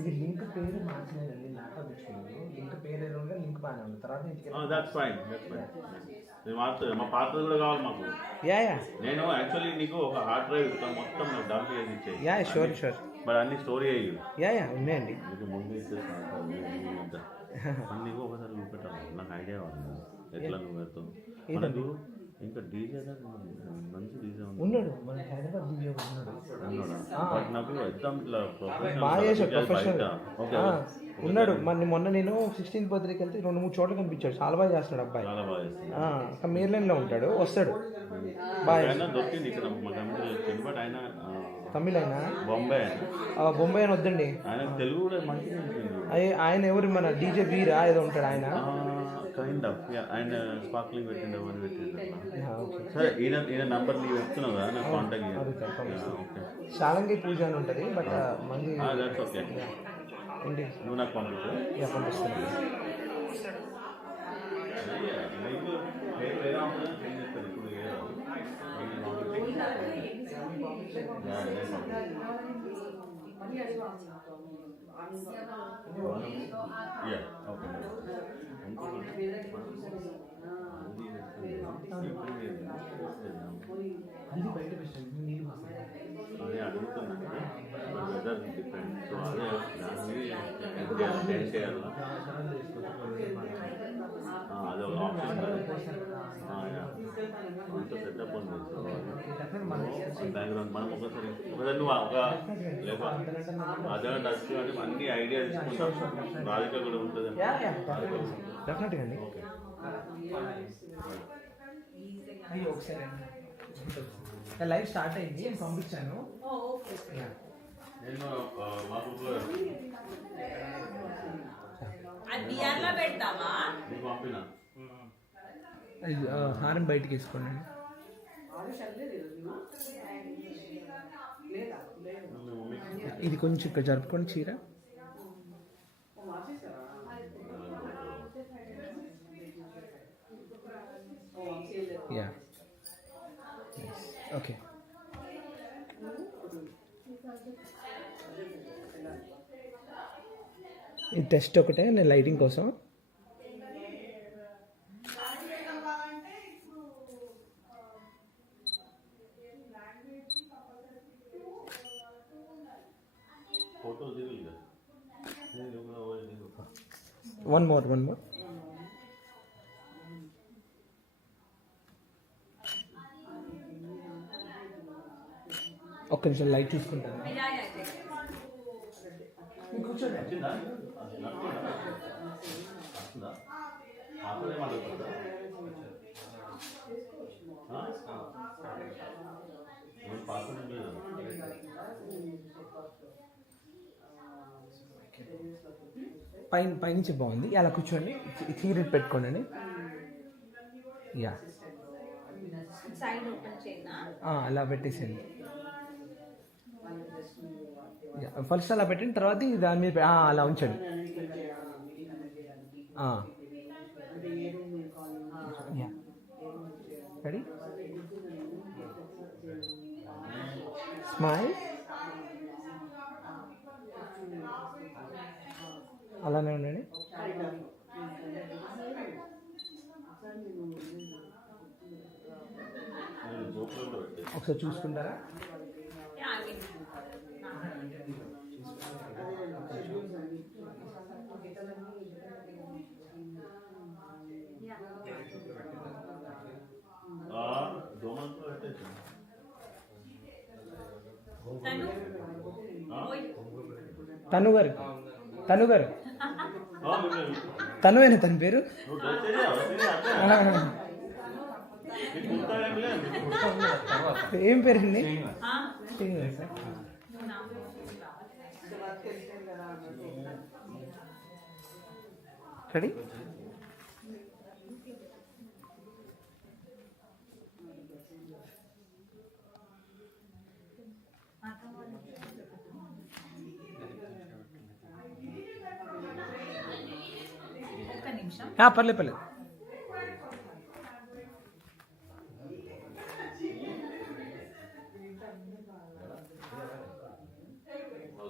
ఇది లింక్ పేరు మార్చలేదండి, laptop ఇచ్చుకున్నాను. Link పేరు ఏదో ఉంటే లింక్ బాగానే ఉంది. తర్వాత దట్స్ ఫైన్, దట్స్ ఫైన్. నేను మార్చలేదు, మా పాతది కూడా కావాలి మాకు. యా యా, నేను యాక్చువల్లీ నీకు ఒక హార్డ్ డ్రైవ్ ఇస్తాను, మొత్తం నాకు డంప్ చేసి ఇచ్చేయి. Yeah sure sure. మరి అన్ని స్టోరీ అయ్యి యా యా ఉన్నాయండి. నీకు ముందు ఇచ్చేస్తాను నీకు ఒకసారి చూపెట్టాను, నాకు ఐడియా ఉంది ఎట్లా నువ్వు వెళ్తావు. మనకు ఇంకా డీజే మంచి డీజే ఉన్నాడు, మన హైదరాబాద్ డీజే ఉన్నాడు. బట్ నాకు ఎగ్జామ్ ఇట్లా బాగా చేశాడు, ప్రొఫెషనల్ ఉన్నాడు. మొన్న నేను 16th బర్త్డేకి వెళ్తే 2-3 చోట్ల కనిపించాడు. చాలా బాగా చేస్తున్నాడు అబ్బాయి. చాలా బాగా చేస్తాడు. మేర్లైన్లో ఉంటాడు, వస్తాడు. బాగా దొరికింది ఇక్కడ మా కమిటీలో వచ్చింది. బట్ ఆయన తమిళ అయినా బొంబాయి బొంబాయి అని వద్దండి, ఆయన తెలుగు కూడా మంచిగా ఉంటుంది. ఆయన ఎవరు మన డీజే వీరా ఏదో ఉంటాడు ఆయన. కైండ్ ఆఫ్ ఆయన స్పార్క్లింగ్ పెట్టిండు అని పెట్టిండు. సరే ఈయన నంబర్ నీవు చెప్తున్నావు కదా, నాకు కాంటాక్ట్ శాలంగి పూజ అని ఉంటుంది. బట్ మంది దట్స్ ఓకే, నువ్వు నాకు పంపించు. పంపిస్తున్నాను. అది బయట నీళ్ళు అదే అడుగుతున్నా, వెదర్ డిపెండ్. సో అదే దాన్ని ఏం చేయాలి, అదే ఒక ఆప్షన్ అంత సెటప్ ఉంది. బ్యాక్గ్రౌండ్ మనం ఒకసారి నువ్వు ఒక లేక అదర్ టచ్ అంటే అన్ని ఐడియా తీసుకుంటాం. రాధిక కూడా ఉంటుంది డెఫినెట్గా అండి. అయ్యో ఒకసారి లైవ్ స్టార్ట్ అయింది, నేను పంపించాను. నేను మా గ్రూప్లో పంపిన హారం బయటకి వేసుకోండి. ఇది కొంచెం ఇక్కడ జరుపుకొని చీర. Yeah okay. ఈ టెస్ట్ ఒకటే, నేను లైటింగ్ కోసం. వన్ మోర్ ఒక్క నిమిషం లైట్ చూసుకుంటాను. పైనుంచి బాగుంది. అలా కూర్చోండి, సీరియట్ పెట్టుకోండి. యా అలా పెట్టేసేయండి. ఫస్ట్ అలా పెట్టిన తర్వాత దాని మీద అలా ఉంచండి. Ready, smile. అలానే ఉండండి. ఒకసారి చూసుకుంటారా? తనుగారు తనువేనా తన పేరు? ఏం పేరండి? రెడీ, పర్లేదు.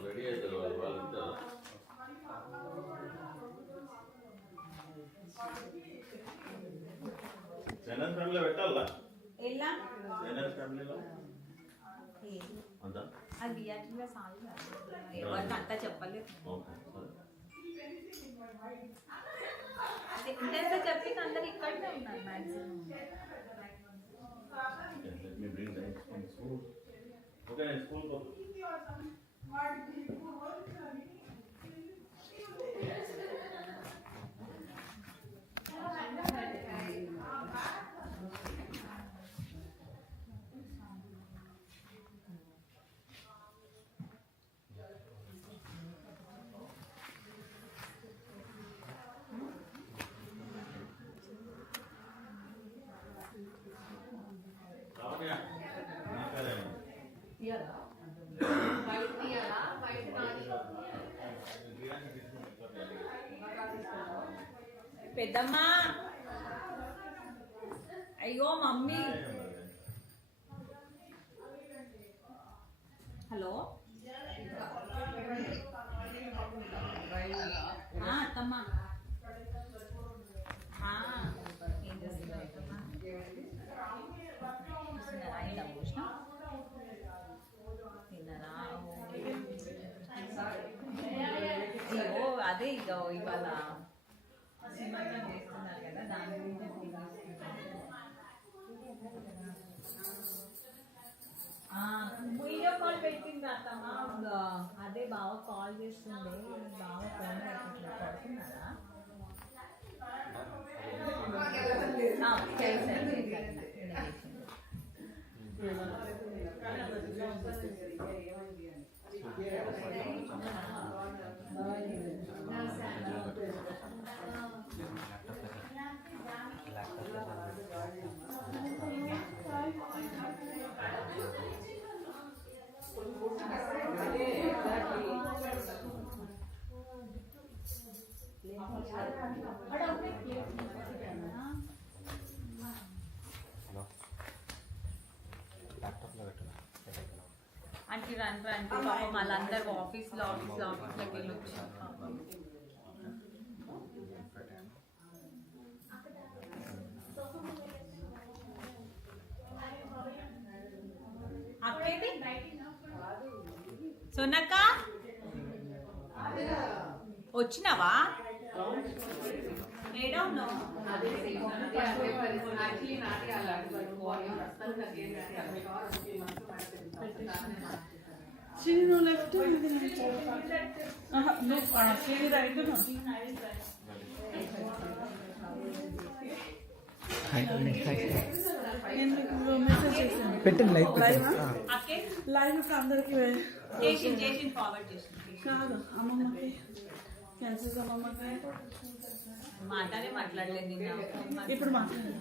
రెడీ అవుతారు వాళ్ళంతా. అంతా అది బియ్యాటిలో సాగు ఎవరికి అంతా చెప్పలేదు. ఓకే సరే ఇంత చెప్పింది అందరు ఇక్కడనే ఉన్నారు మ్యాక్సిమం. మీ బ్రింగ్ స్కూల్ ఓకే స్కూల్ కో పెద్దమ్మా అయ్యో మమ్మీ హలో అత్తమ్మా ఏం చేస్తున్నారు అయిందా భోజనం తిన్నారా? అయ్యో అదే ఇక ఇవాళ సినిమాటం చేస్తున్నారు కదా దాని గురించి వీడియో కాల్ పెట్టింది అత్తమ్మ. అదే బాగా కాల్ చేస్తుండే బాగా ఫోన్ పడుతున్నారా? చేశాను. అంటే రండి రండి పాపం వాళ్ళందరూ ఆఫీస్లోకి వెళ్ళి వచ్చారు. అక్కేది సోనక్క వచ్చినావా? ఏడా ఉన్నావు? Sino left to no, sino right to పెట్టండి లైవ్ లైవ్ అందరికి ఫార్వర్డ్ చేసింది కాదు అమ్మమ్మకి క్యాన్సర్ అమ్మమ్మకి మాట్లాడలేదు నిన్న. ఇప్పుడు మాట్లాడాలి.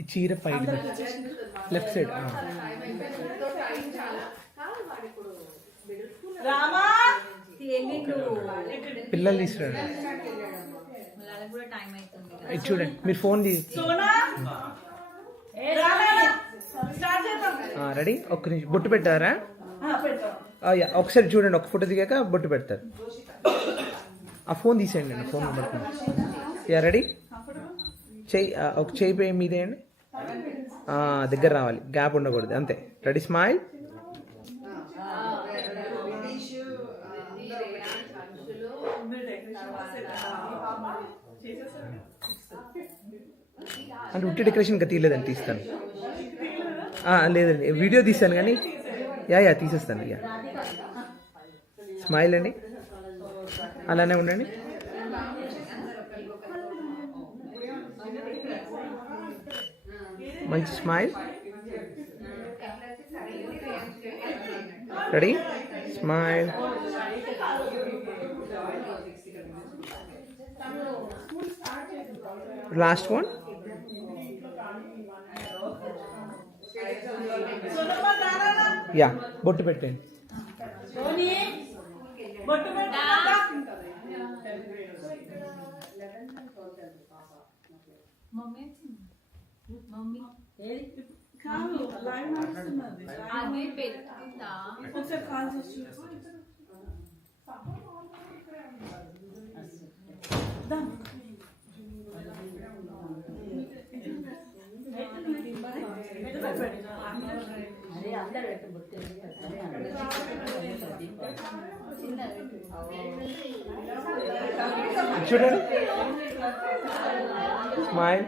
ఈ చీర పైన లెఫ్ట్ సైడ్ రామా పిల్లలు తీసుకురండి. వాళ్ళకి కూడా టైం అవుతుంది. ఇది చూడండి మీరు ఫోన్ తీసి రెడీ. ఒక్క నిమిషం బొట్టు పెట్టారా? ఒకసారి చూడండి, ఒక ఫోటో దిగాక బొట్టు పెడతారు. ఆ ఫోన్ తీసేయండి అండి, ఫోన్ పట్టుకోండి. Yeah ready. చెయ్యి ఒక చెయ్యి పై మీద వేయండి. దగ్గర రావాలి, గ్యాప్ ఉండకూడదు, అంతే. Ready smile. అంటే ఉట్టి డెకరేషన్ ఇంకా తీయలేదండి, తీస్తాను. లేదండి వీడియో తీస్తాను కానీ యా తీసేస్తాను. యా స్మైల్ అండి, అలానే ఉండండి. మంచి smile. Ready smile. Last one. Yeah బొట్టు పెట్టండి. కాదు లైవ్ నడుస్తున్నది. అదే పెట్టుకుందా ఒకసారి కాల్ చేసి చూడండి స్మైల్.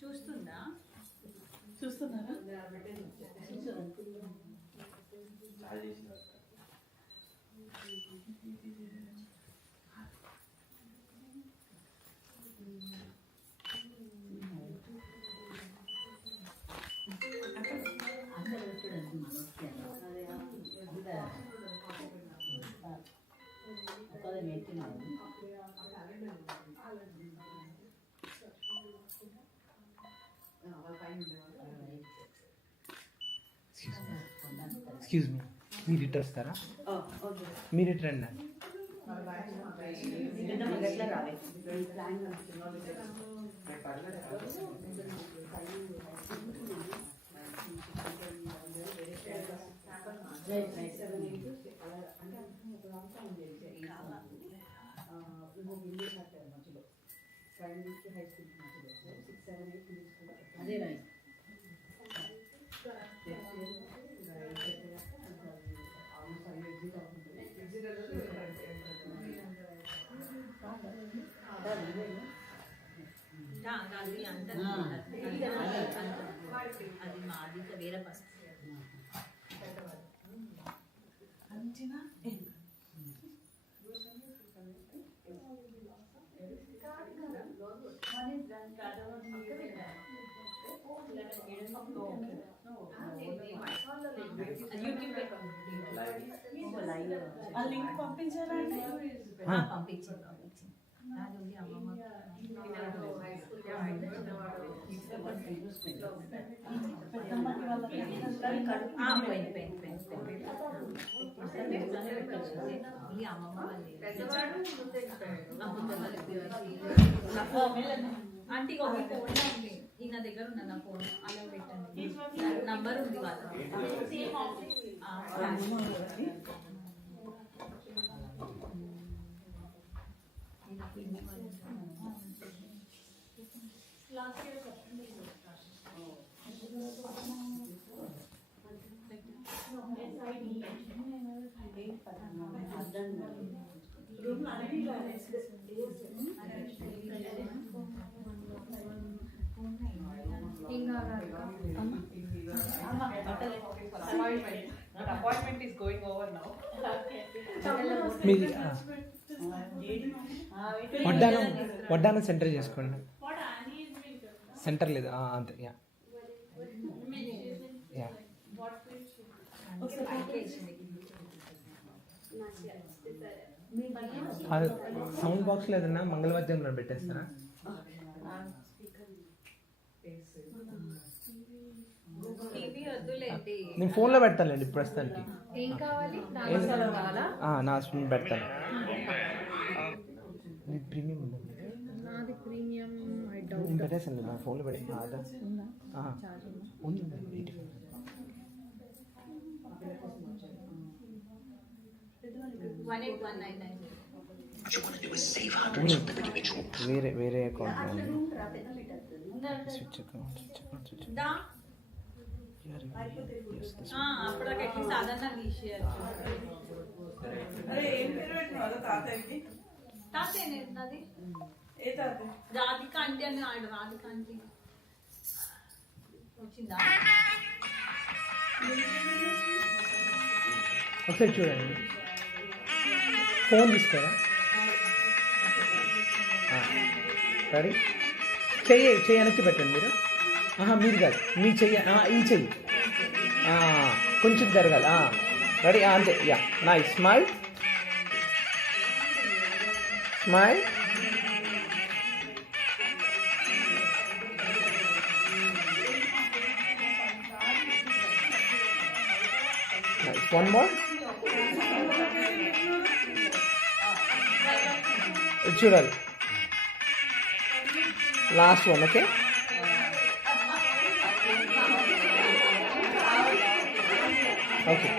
చూస్తుందా? చూస్తున్నారా? ఎక్స్క్యూజ్ మీ, మీరు ఇటు వస్తారా? మీరు ఇటు రండి. అది మాది వేరే బస్. ఆ లింక్ పంపించారా అండి? పంపించింది. అమ్మమ్మ ఆంటీ ఒక ఫోన్ ఉంది, ఈయన దగ్గర ఉన్న నా ఫోన్ అలా పెట్టండి, నంబర్ ఉంది వాళ్ళ. Appointment is going over now. మీది వడ్డానం సెంటర్ చేసుకోండి. సెంటర్ లేదు అంతే. యా యా సౌండ్ బాక్స్ లేదన్నా మంగళవాద్యంలో పెట్టేస్తారా? నేను ఫోన్లో పెడతానులేండి ప్రస్తుతానికి. ఏం కావాలి? నా స్పూన్ పెడతాను. ప్రీమియం ఉందా? నాది ప్రీమియం నేను పెట్టేసాను, నా ఫోన్లో పెట్టి ఉంది. వేరే అకౌంట్ స్విచ్ అకౌంట్. అప్పుడు అట్లీస్ట్ సాధారణ తీసేయచ్చు. తాతేనేది రాధిక అంటే అని ఆడు. రాధిక అంటే వచ్చిందా? ఒకసారి చూడండి, ఫోన్ తీసుకోరా. రెడీ? చెయ్యి వెనక్కి పెట్టండి మీరు. మీరు కాదు, మీ చెయ్యి, ఈ చెయ్యి కొంచెం జరగాలి. రెడీ? అంతే. Yeah, nice. Smile smile. Nice. One more. చూడాలి. Last one. Okay, okay.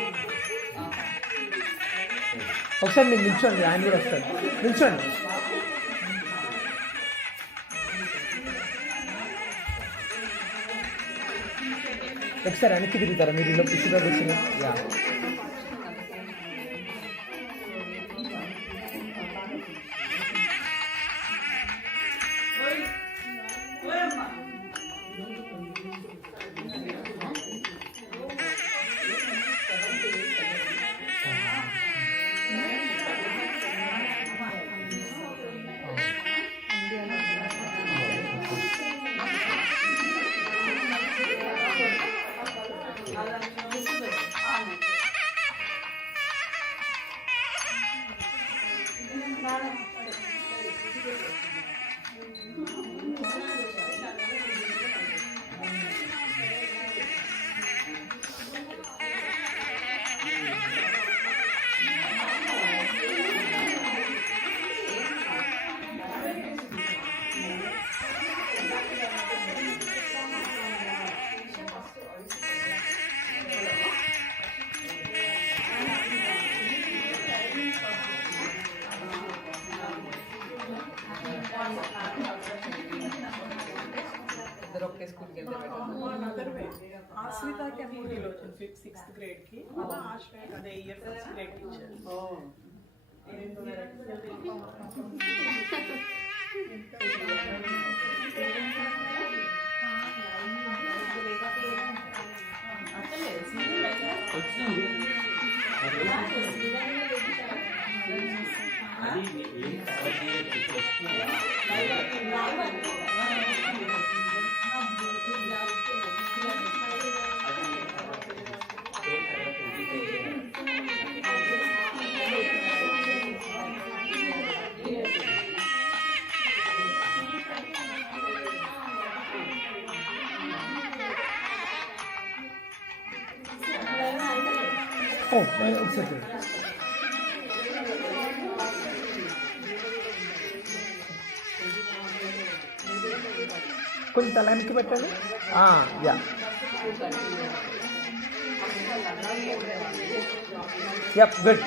ఒకసారి మీరు నిల్చోండి, ఆయన కూడా వస్తాడు. నిల్చోండి. ఒకసారి వెనక్కి తిరుగుతారా మీరు? ఇలా పిచ్చిగా కూర్చుని. యా, ఆశ్రితకి ఎంపీలో వచ్చింది 5th 6th గ్రేడ్ కి, అలా ఆశ్రయ అదే ఇయర్ ఫస్ట్ గ్రేడ్ కి ఇచ్చారు. ఓ ఒకసారి కొంచెం తల వెనక్కి పెట్టండి. Yeah, yup, good.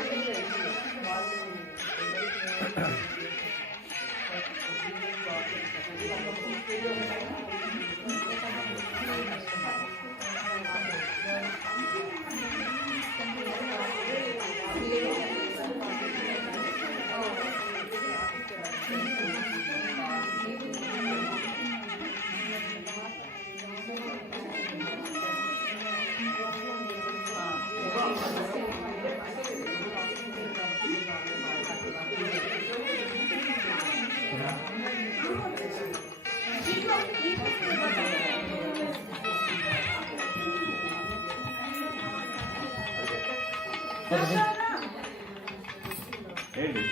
ఏంటి?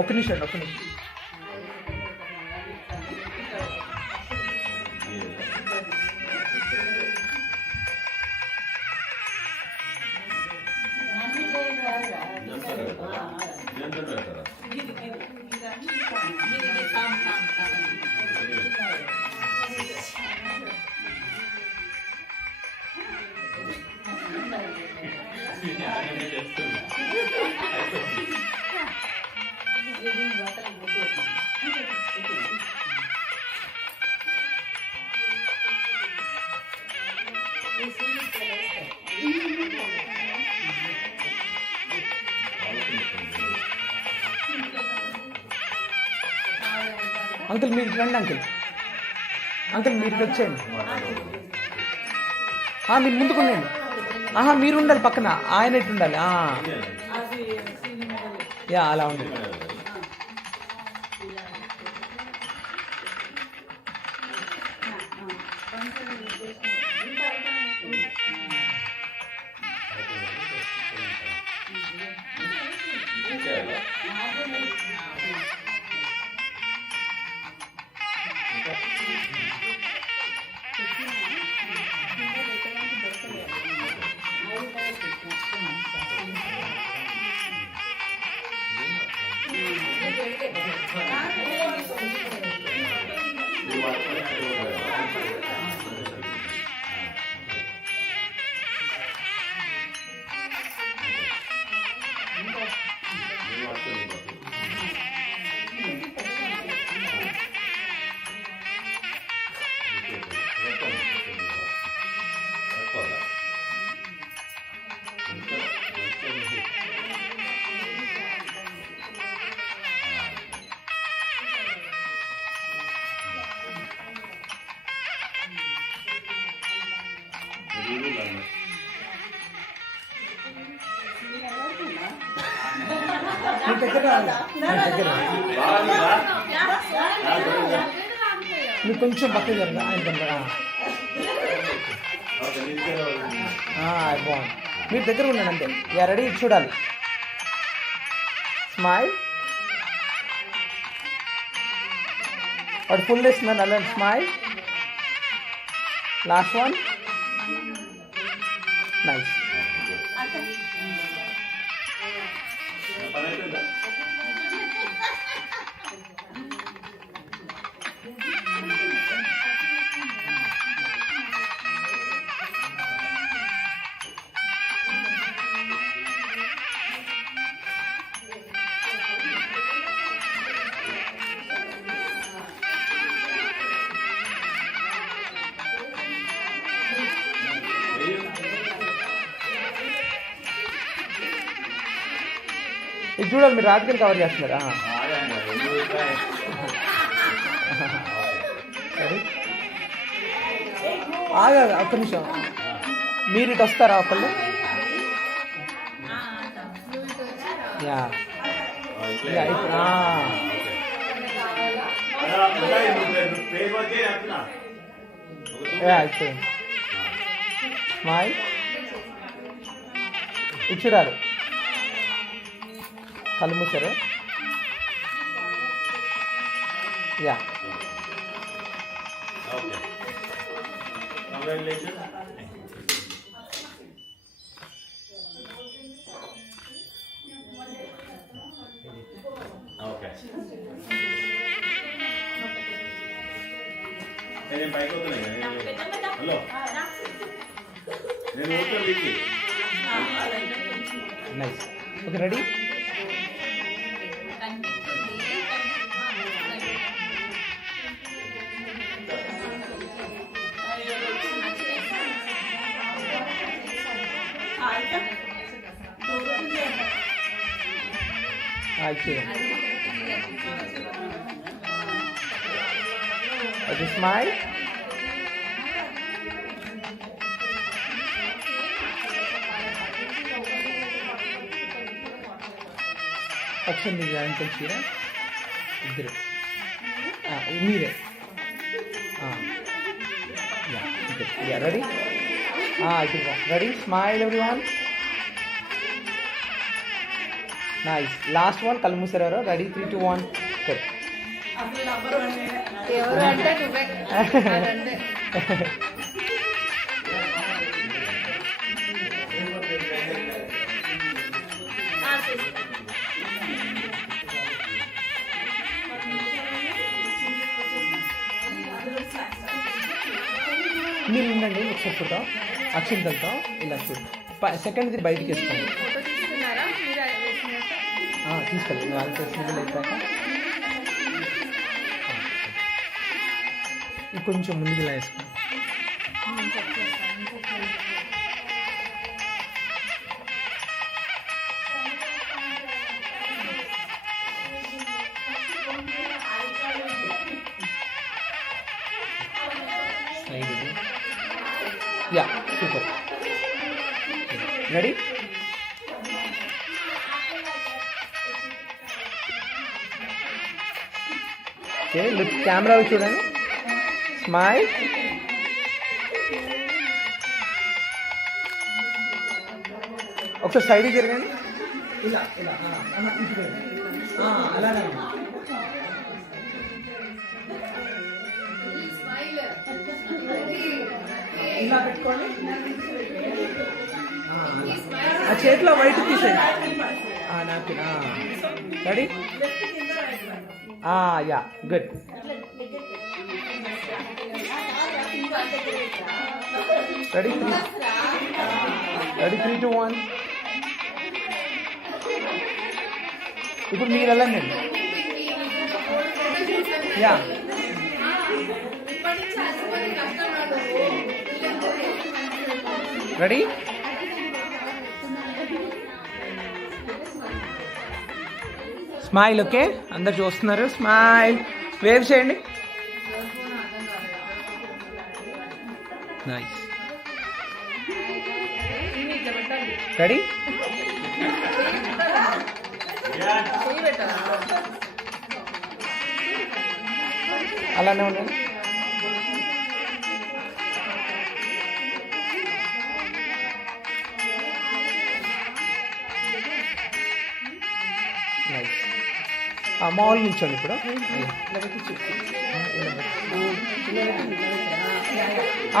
ఒక్క నిమిషం, ఒక్క నిమిషం. అంకుల్ మీరు రండి. అంకుల్ మీరు ఇటు వచ్చేయండి. మీరు ముందుకుండండి. మీరు ఉండాలి పక్కన, ఆయన ఇటు ఉండాలి. యా, అలా ఉండాలి. మీ దగ్గర రాదు. మీ దగ్గర రాదు. మీరు కొంచెం పక్కన జరగ ఆయన దగ్గర బాగుంది. మీరు దగ్గర ఉన్నాడు అంతే. రెడీ చూడాలి. స్మైల్. వాడు ఫుల్ వేస్తున్నాను అలా. స్మైల్. Last one. నైస్. ఇది చూడాలి. మీరు రాత్రి కవర్ చేస్తున్నారా? ఆగా ఒక్క నిమిషం. మీరు ఇటు వస్తారా ఒకళ్ళు? Yeah smile. ఇది చూడాలి. కళ్ళు మూసారు. యా నేను పైకి వస్తున్నాయి. హలో, నేను okay. Nice. Okay ready. Okay, smile. Action design consider. Idhar. Meere. Yeah, ready? Ready? Smile everyone. Nice. Last one, kallu musararu. Ready? 3, 2, 1. Good. ఎవరు అంటే నువ్వే. మీరు ఉండండి. ఒకసారి చూద్దాం. అక్షింతలతో ఇలా చూడు. సెకండ్ది బయటికి వేసుకోండి. తీసుకెళ్ళి వాళ్ళు చేసిన అయిపోయాక కొంచెం ముందుకు ఇలా వేసుకోండి. Yeah super. Ready? Okay, look camera చూడండి. Smile. ఒకసారి సైడ్కి తిరగండి. ఇలా ఇలా ఇటు తిరగండి. అలానే ఇలా పెట్టుకోండి. ఆ చేతిలో వైట్ తీసేయండి. నాపిన్. రెడీ? Yeah, good. రెడీ? 3, 2, 1. ఇప్పుడు మీరు వెళ్ళండి. Yeah, ready? స్మైల్. ఓకే, అందరు చూస్తున్నారు. స్మైల్, వేవ్ చేయండి. నైస్. రెడీ? అలానే ఉండండి. మామూలు నిల్చోండి. ఇప్పుడు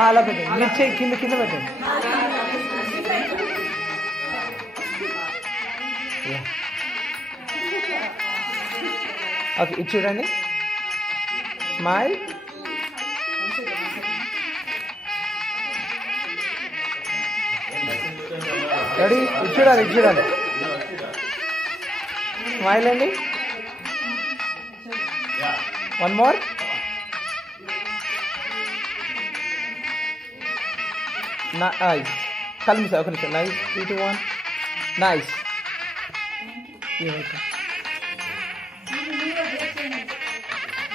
అలా పెట్టండి. మీరు చేయి కింద కింద పెట్టండి. ఓకే, ఇది చూడండి. స్మైల్. రెడీ? ఇది చూడాలి, ఇది చూడాలి. స్మైల్ అండి. One more. నైస్. కళ్ళు సార్ ఒక నిమిషం. నైస్. 3, 2, 1. నైస్.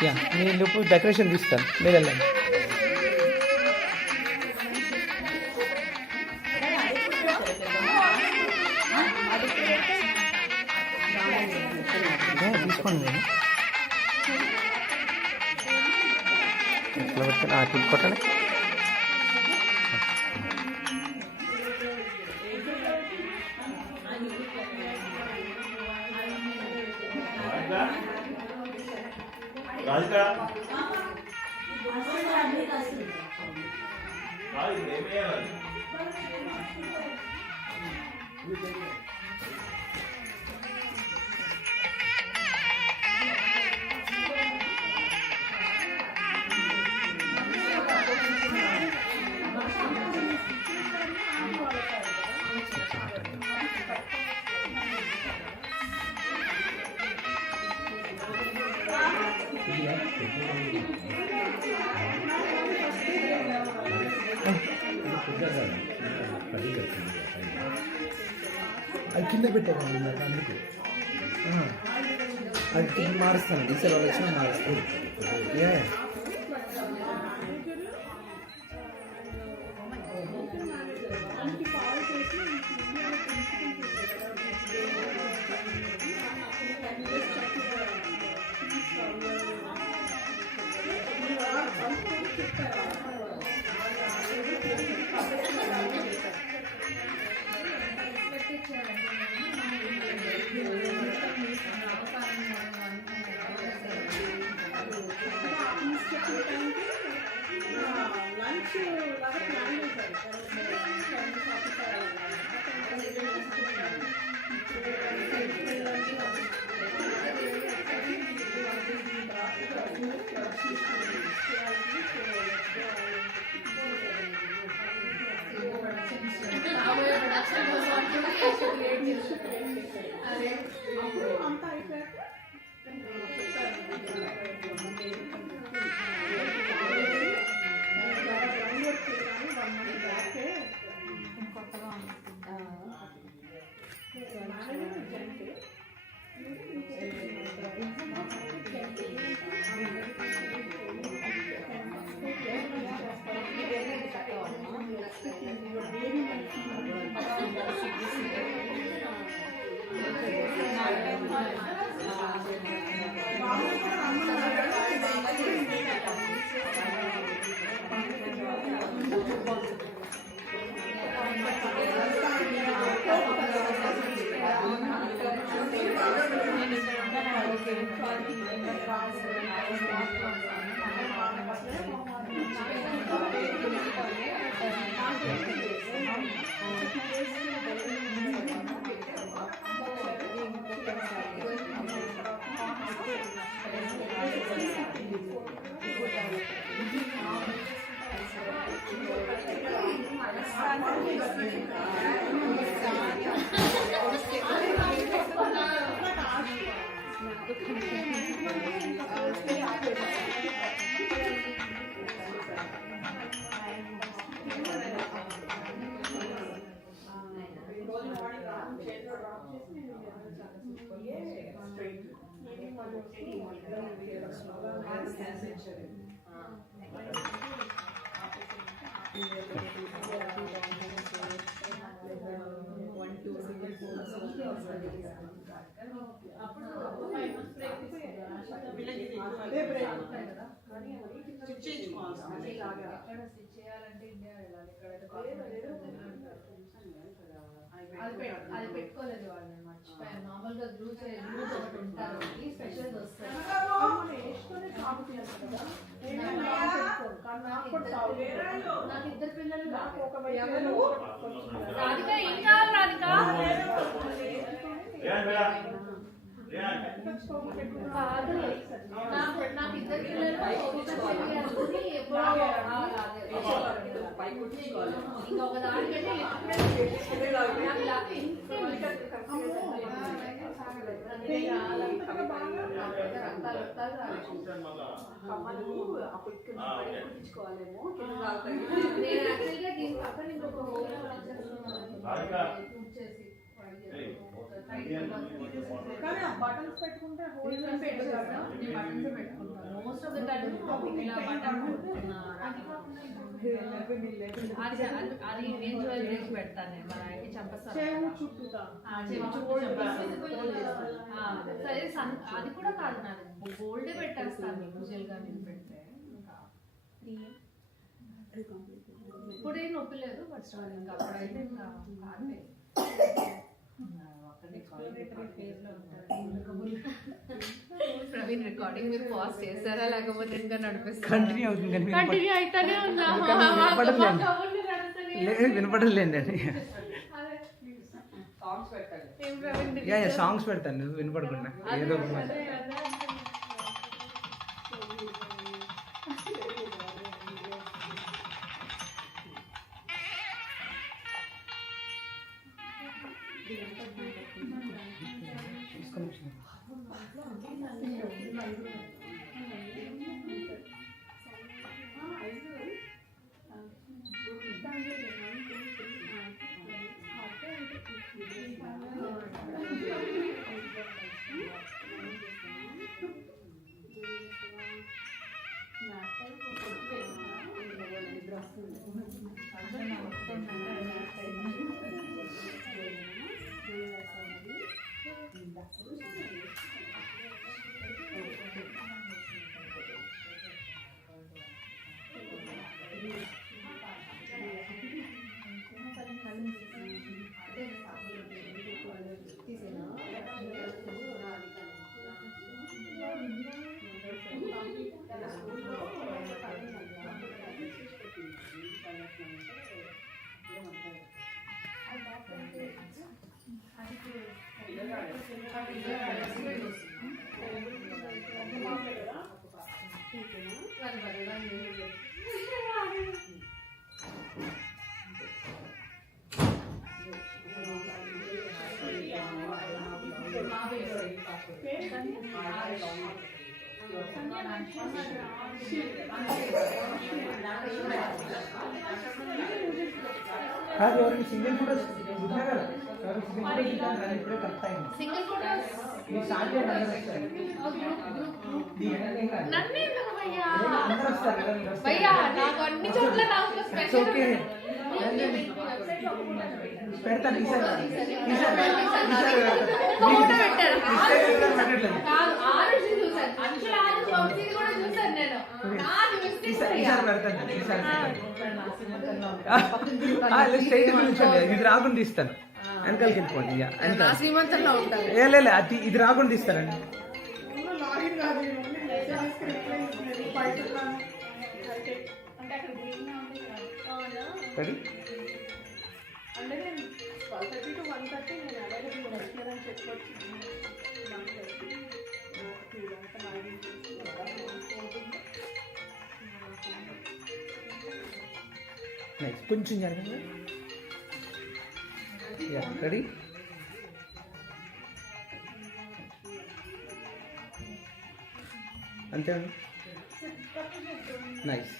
యా, నేను ఇప్పుడు డెకరేషన్ తీస్తాను, మీరు వెళ్ళండి. తీసుకోండి. నేను ఎట్లా పెట్టాను? కొట్టండి. అది కింద పెట్టాను అందుకు. అది మారుస్తాను. ఈసారి వాళ్ళు వచ్చినా మారుస్తాను. అది పెట్టుకోలేదు వాళ్ళు, మర్చిపోయాను. మామూలుగా గ్రూప్ ఒకటి ఉంటారు, స్పెషల్ వస్తారు. నాకు ఇద్దరు పిల్లలు. రాధిక ఏం కావాలి రాధిక? నాకు ఇద్దరు పిల్లలు, ఇంకొక దానికంటే బటన్స్ పెట్టుకుంటే మోస్ట్ ఆఫ్ ద టైం ఇలా బటన్ అది నేను జ్యువెలరీస్ పెడతాను. మన ఇంటి చంపస్తాను సరే. అది కూడా కాదు, నాది గోల్డే పెట్టేస్తాను యూజువల్ గా నేను పెడితే. ఇప్పుడే నొప్పి లేదు, బట్ ఇంకా అప్పుడైతే ఇంకా ప్రవీణ్ రికార్డింగ్ మీరు పాజ్ చేస్తారా లేకపోతే ఇంకా నడిపిస్తారా? కంటిన్యూ అవుతుంది కానీ కంటిన్యూ అయితేనే ఉందా? వినపడలేండి అని. సాంగ్స్ పెడతాను వినపడకుండా ఏదో కాదు. ఎవరికి సింగిల్ ఫోటోస్ సింగిల్ ఫోటోస్ భయ్యా నాకు అన్ని చోట్ల నాకు స్పెషల్ పెడతాను. ఇది రాకుండా తీస్తాను. వెనకాలకి వెళ్ళిపోండి. అది ఇది రాకుండా తీస్తానండి. అంటే నేను 12:30 to 1:30 నేను అవైలబుల్ రెస్టారెంట్ చెప్పుకోవచ్చు. కొంచెం జరగండి. యా రెడీ అంతే నైస్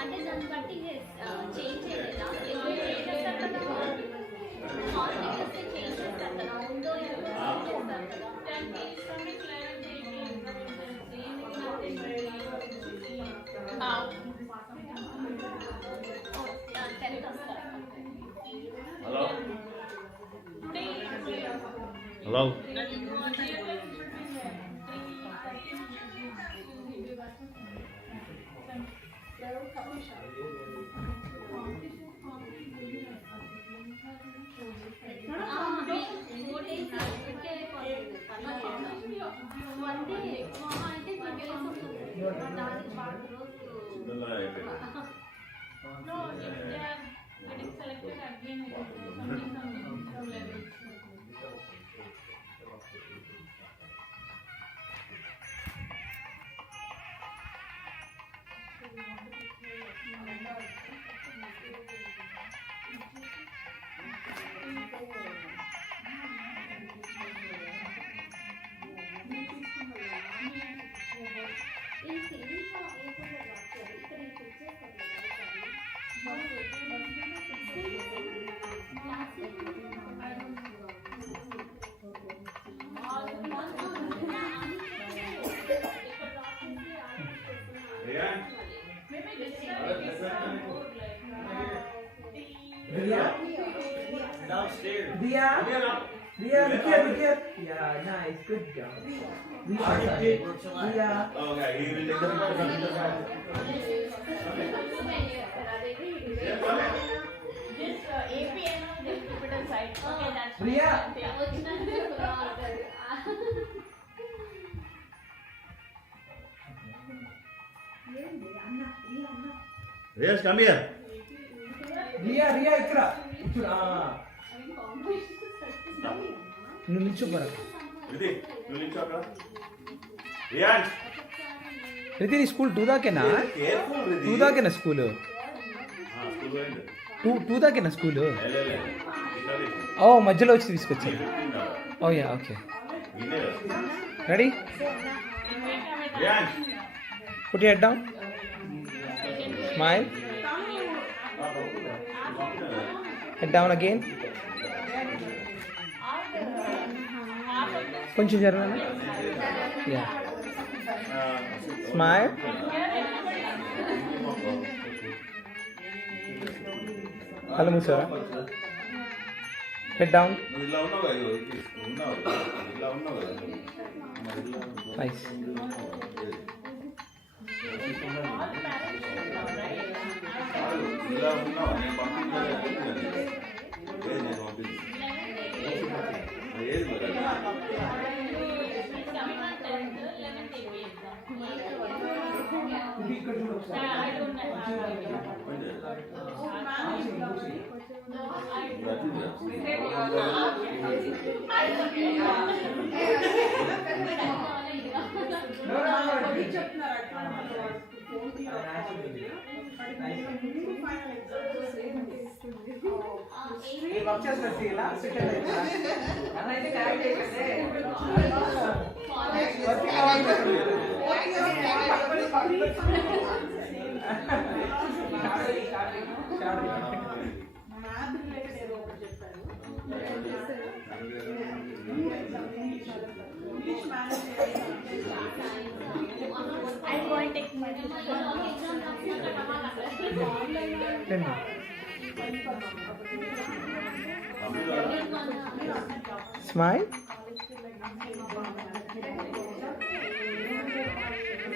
అంటే దాన్ని బట్టి చేంజ్ చేయలేదా చేంజ్ చేస్తారు కదా హాస్పిటల్స్ చేంజ్ చేస్తారు కదా ఉందో చేస్తారు కదా hello hello Downstairs. Dia, look here. Yeah, nice, good job. Dia. Okay, he will take the picture. This APN of this Jupiter side. Okay, that's Priya. Yes, come here. Ria, ఇక్కడ నువ్వు నిల్చోపరా Riti, you link up. Riyan, Riti నీ school 2 దాకేనా careful, Riti. 2 దాకేనా school School end. 2 దాకేనా school Le. ఓ మధ్యలో వచ్చి తీసుకొచ్చారు ఓ yeah okay ready Riyan. put your head down smile head down again కొంచెం జరగనా యా స్మైల్ కళ్ళు మూసారా హెడ్ డౌన్ నువ్వు ఇలా ఉన్నావు కదా, ఉన్నావు ఇలా ఉన్నావు కదా. నైస్ ఇలా ఉన్నావు, నేను పంపించలేదు. ఏది నేను పంపించి ఏది మరి? I'm going to take my smile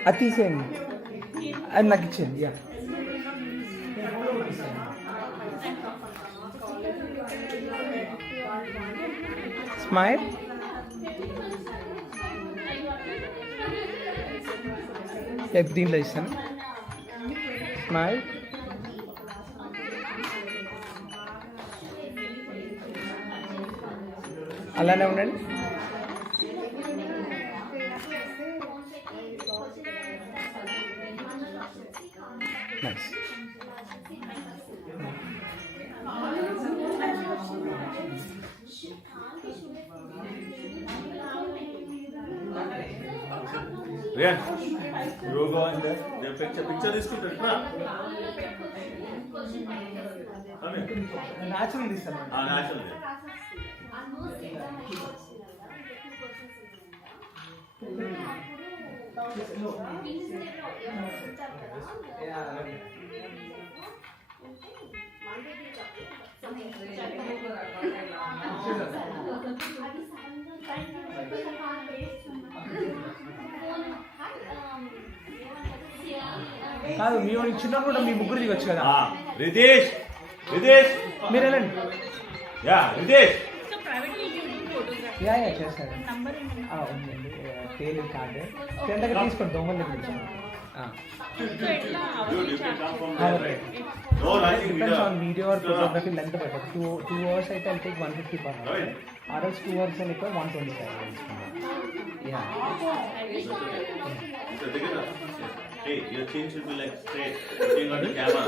అది తీసేయండి అది నాకు ఇచ్చేయండి యా స్మైల్ దీంట్లో ఇస్తాను స్మైల్ అలానే ఉండండి. Nice. Riyan, you go in there. The picture is good, right? Natural తీస్తాను. Natural. కాదు మీ చిన్న కూడా మీ ముగ్గురు దిగొచ్చు కదా. Ritesh, మీరు వెళ్ళండి. Ritesh. యా చేస్తాను. ఉందండి పేరు కార్డు దగ్గర తీసుకోండి. దొంగలు దగ్గర depends on video or photography length బట్టి 2 hours అయితే I'll take 150 per hour. Or else 2 hours అయితే 125 తీసుకున్నాను. Yeah Hey, your chin should be like straight, looking at the camera.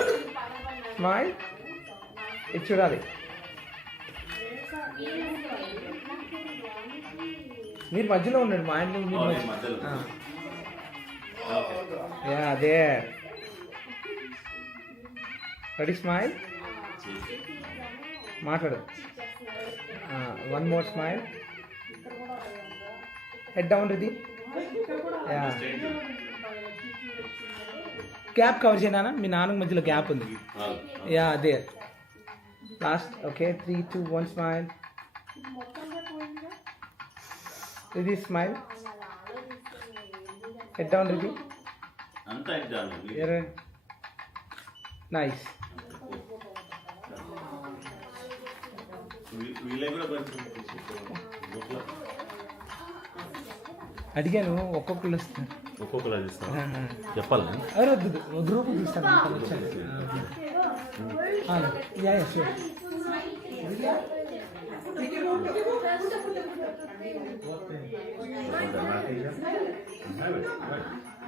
Smile. ఇది చూడాలి. మీరు మధ్యలో ఉండండి. మా ఇంట్లో మీరు మధ్యలో. యా అదే. Ready smile. మాట్లాడు. One more smile. Head down ఇది. యా గ్యాప్ కవర్ చేయనా. మీ నాన్న మధ్యలో గ్యాప్ ఉంది. యా అదే. లాస్ట్. Okay 3, 2, 1 smile. ఇది స్మైల్. హెడ్ డౌన్ ఇది. అంతా ఇద్దాను. నైస్. వీళ్ళే కూడా కొంచెం అడిగాను. ఒక్కొక్కరు వస్తారు. ఒక్కొక్కలా తీస్తాను. చెప్పాలి ఎవరు వద్దు. గ్రూప్ తీస్తాను. Yeah sure.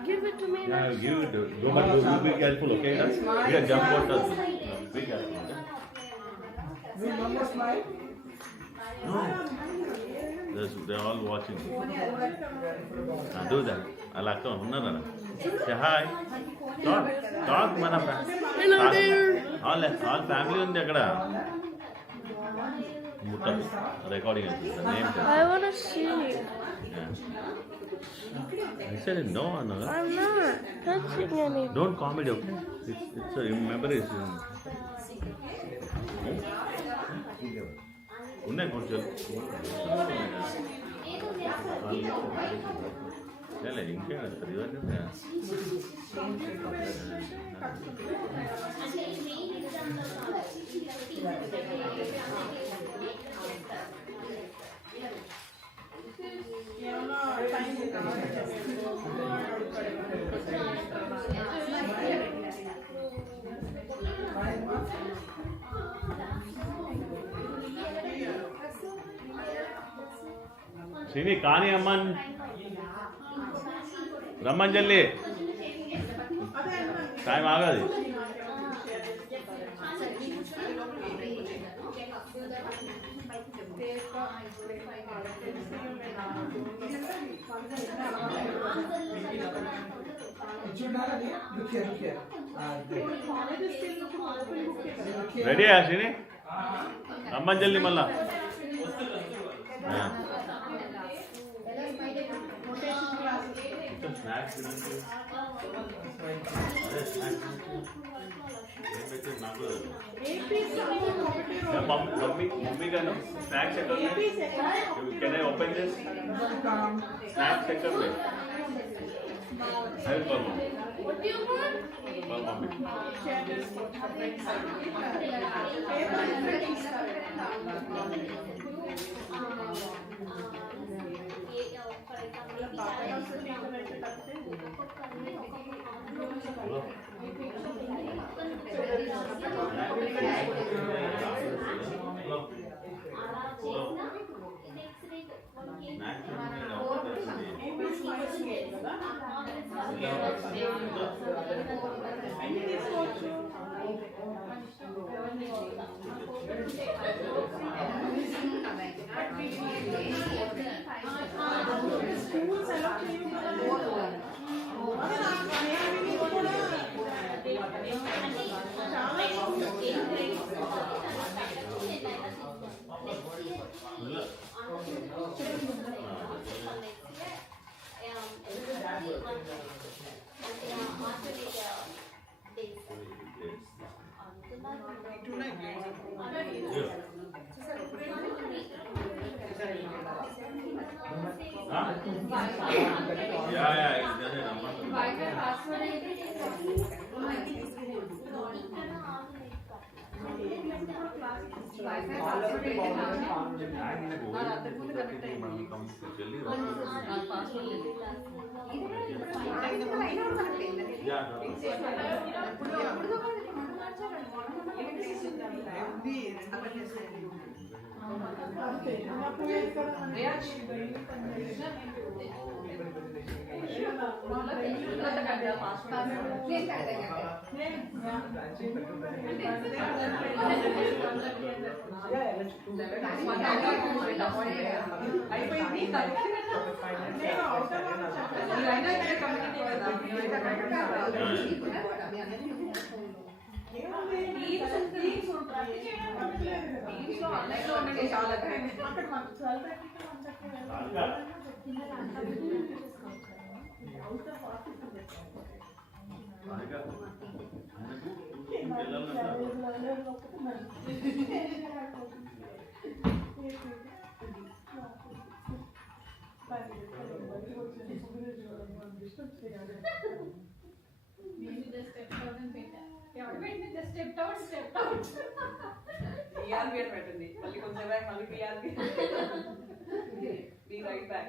Give it to me. Yeah, give it. Don't be careful, okay? We are jump waters. Be careful. No. They're all watching. Do that. I like to. Say hi. Talk, mana. Hello there. All family ఉంది అక్కడ. ముట్టదు. Recording the name. I want to see. Yeah. I said no, no. I'm not touching anything. Don't comment, okay? It's a memory. ఉన్నాయి కొంచెం ఇంకేం sir ఇవన్నీ శ్రీని కానీ అమ్మన్ రమ్మని జల్లి time ఆగది ready Srini రమ్మని జల్లి మళ్ళా స్నాక్స్ మమ్మీ గారు స్నాక్స్ ఎక్కడ can I open this snacks ఎక్కడ What do you want? ఎన్ని తీసుకోవచ్చు? స్కూల్స్ ఎలా చేయవు కదా. పెట్టండి మళ్ళీ కొంచెం మళ్ళీ be right back.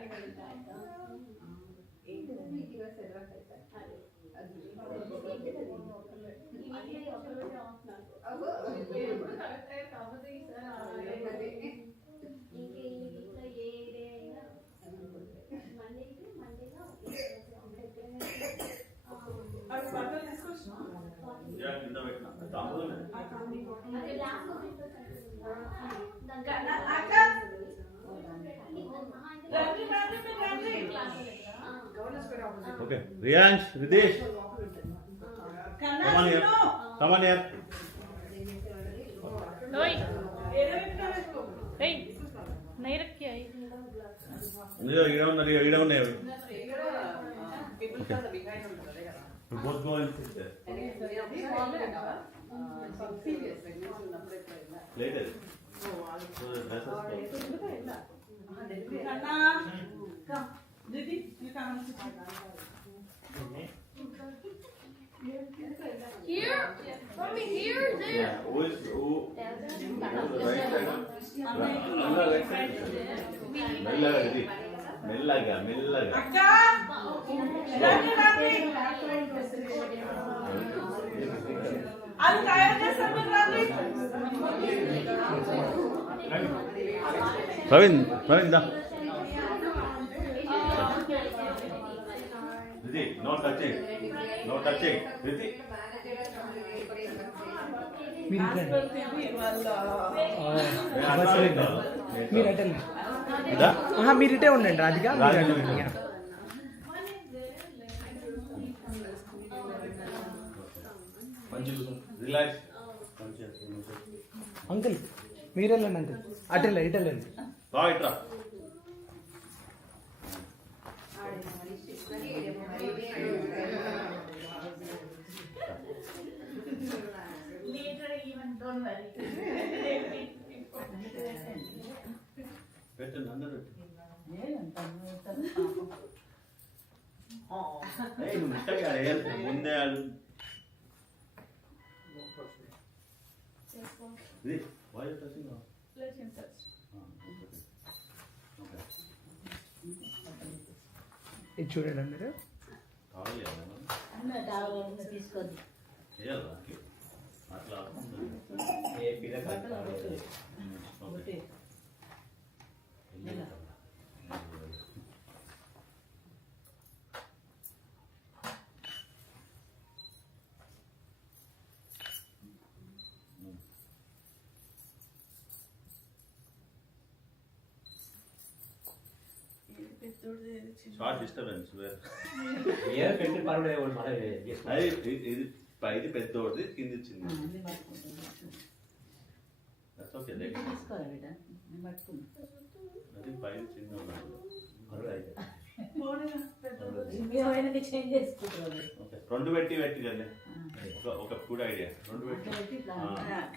Okay, Riyansh, Ridesh, come on here. Come on here. नहीं नहीं रखी आई You don't have. You both go and sit there. Later. So the dress is Come, Didi, you come and sit. here mommy here there yeah. Who is who? The right side. Allah right side. Mellaga Didi. Mellaga. Akka, Rani. Al kaya చేస్తాను Rani. Praveen, da. Didi, no touching. Didi. మీరు అటెండి మీరు ఇటే ఉండండి Radhika relax uncle మీరు వెళ్ళండి uncle ఇటు వెళ్ళండి ఇట్రా పెట్టండి అందరూ నువ్వు ఇష్టంగా ముందే why are you touching now? Let him touch. ఇది చూడండి మీరు తీసుకోండి అట్లా షార్ట్ డిస్టర్బెన్స్ ఏదో పెట్టి పర్వాలేదు మళ్ళీ అది ఇది పైది పెద్దోడిది కింది చిన్న ఓకే తీసుకోరా బిడ్డ నేను పట్టుకున్నా అది పైది చిన్న మేము చేంజ్ చేసుకుంటారు ఓకే రెండు పెట్టి కదా ఒక గుడ్ ఐడియా రెండు పెట్టి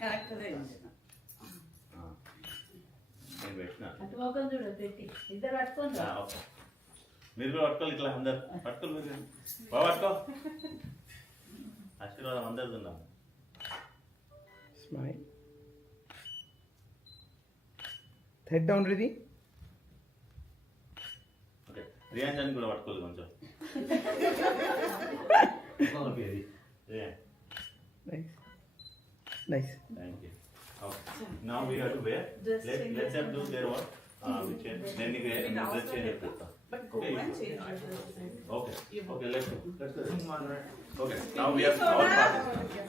కరెక్ట్ నేను పెట్టిన అటు మొక్కలు చూడు పెట్టి ఇద్దరు పట్టుకోండి ఓకే మీరు కూడా పట్టుకోవాలి ఇట్లా అందరు పట్టుకోవాలి మీరు బాగా పట్టుకో ఆశీర్వాదం అందరు తిన్నాం smile head down Ridhi okay Riyanjan కూడా పట్టుకోవాలి కొంచెం Riyan nice nice Thank you. Okay. Now we have to wear. Let them do their work. Which then you get let's change it. But go and change. Okay. Okay. Let's go. Okay. Now we have our participants.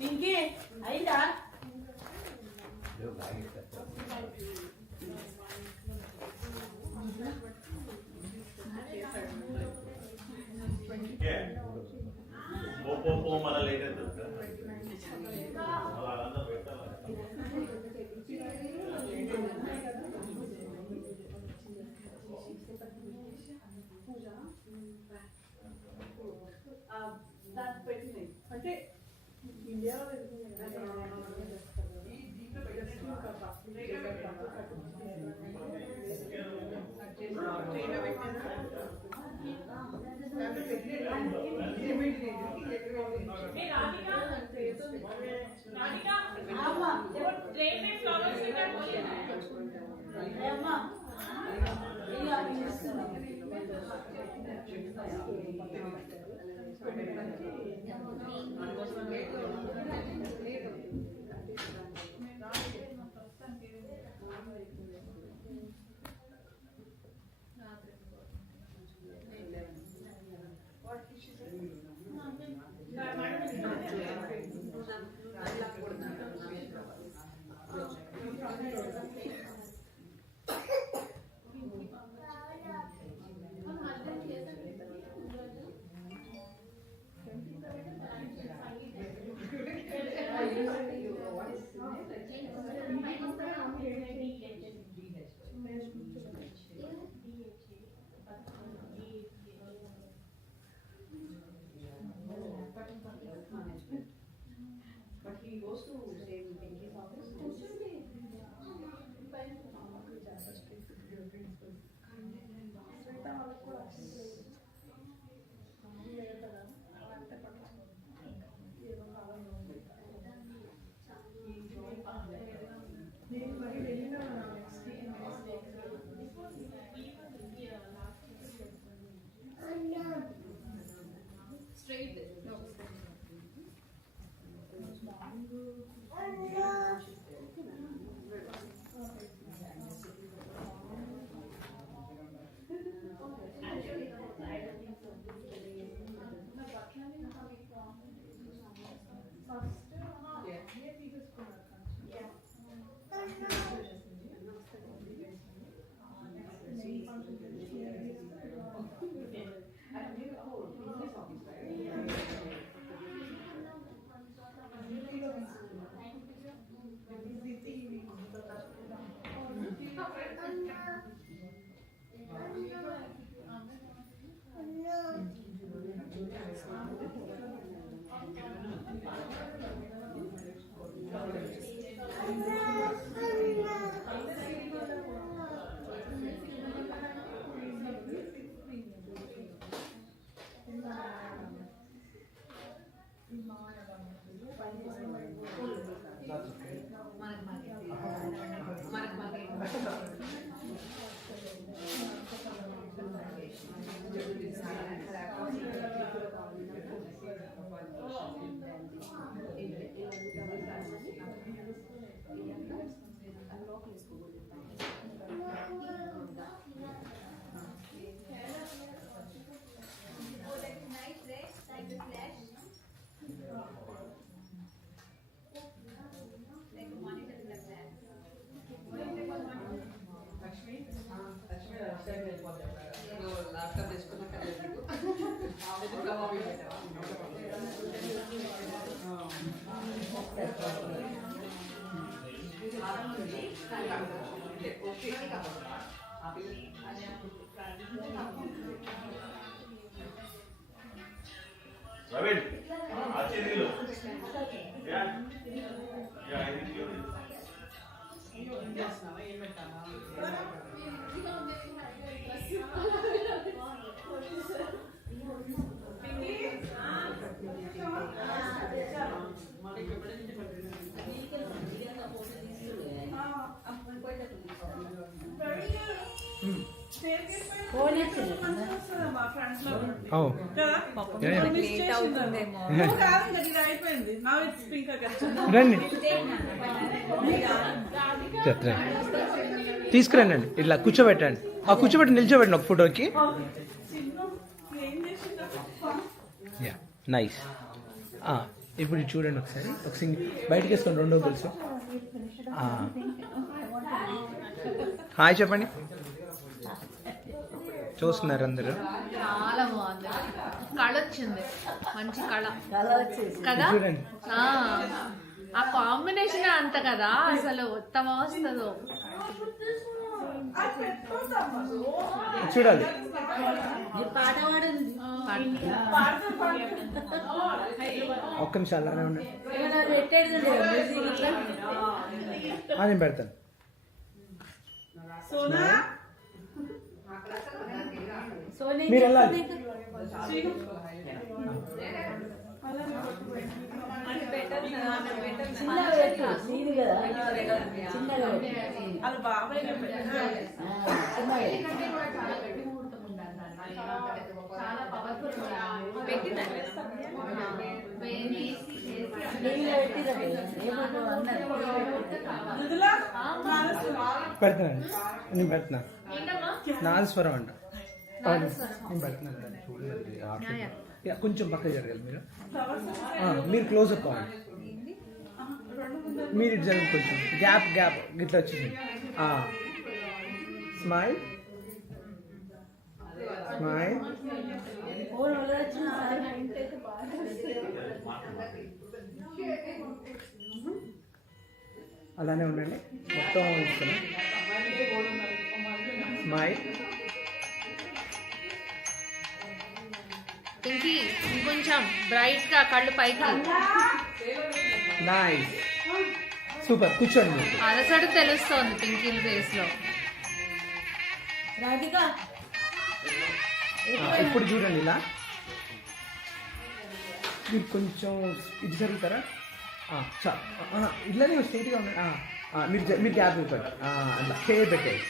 ఇంకే అయిందా Yeah. Po mala later. అంటే ఇండియాలో Lakshmi. Praveen ఆచే నీళ్ళు yeah yeah ఇది ఏం చేస్తున్నావా ఏం పెట్టాలా ఫోన్ ఇచ్చింది మా ఫ్రెండ్స్ లో ఓ లేట్ అవుతుందేమో. అయిపోయింది నా ఇట్స్ పింక్ రండి చెప్తా తీసుకురండి ఇట్లా కూర్చోబెట్టండి కూర్చోబెట్టి నిల్చోబెట్టండి ఒక ఫోటోకి యా నైస్ ఇప్పుడు ఇది చూడండి ఒకసారి ఒక సింగిల్ బయటకు వేసుకోండి రెండో గొలుసు హాయ్ చెప్పండి చూస్తున్నారు అందరూ చాలా బాగుంది కళ వచ్చింది మంచి కళ కళ వచ్చేసి కదా చూడండి ఆ, ఆ కాంబినేషన్ అంత కదా అసలు ఉత్తమ వస్తుందో చూడాలి ఈ పాట పాడింది ఒక్క నిమిషం అలానే ఉండండి ఏమైనా పెట్టేది మ్యూజిక్ ఇట్లా నేను పెడతాను సోనా సోనీ మీరు వెళ్ళాలి చిన్నగా పెట్టు సీన్ కదా చిన్నగా పెట్టు అది బాబాయ్ చిన్నగా నీళ్ళు పెట్టిరా ఏమో అన్నారు మృదులా పెడతానండి నేను పెడుతున్నా నాదస్వరం అంట నేను పెడుతున్నాను చూడండి యా, కొంచెం పక్కకి జరగాలి మీరు మీరు క్లోజ్ అప్ అవ్వండి మీరు ఇటు జరగదు కొంచెం గ్యాప్ గ్యాప్ ఇట్లా వచ్చేసింది స్మైల్ స్మైల్ ఫోన్ వచ్చిన అలానే ఉండండి మొత్తం ఇస్తాను స్మైల్ పింకీ ఇంకొంచెం బ్రైట్ గా కళ్ళు పైకి నైస్ సూపర్ కూర్చోండి మీరు. అలసడు తెలుస్తోంది పింకీ ఫేస్ లో రాధిక ఇప్పుడు చూడండి ఇలా మీరు కొంచెం ఇది జరుగుతారా ఇట్లానే స్ట్రైట్గా ఉండండి మీరు గ్యాప్ ఇవ్వండి అట్లా చేయి పెట్టేది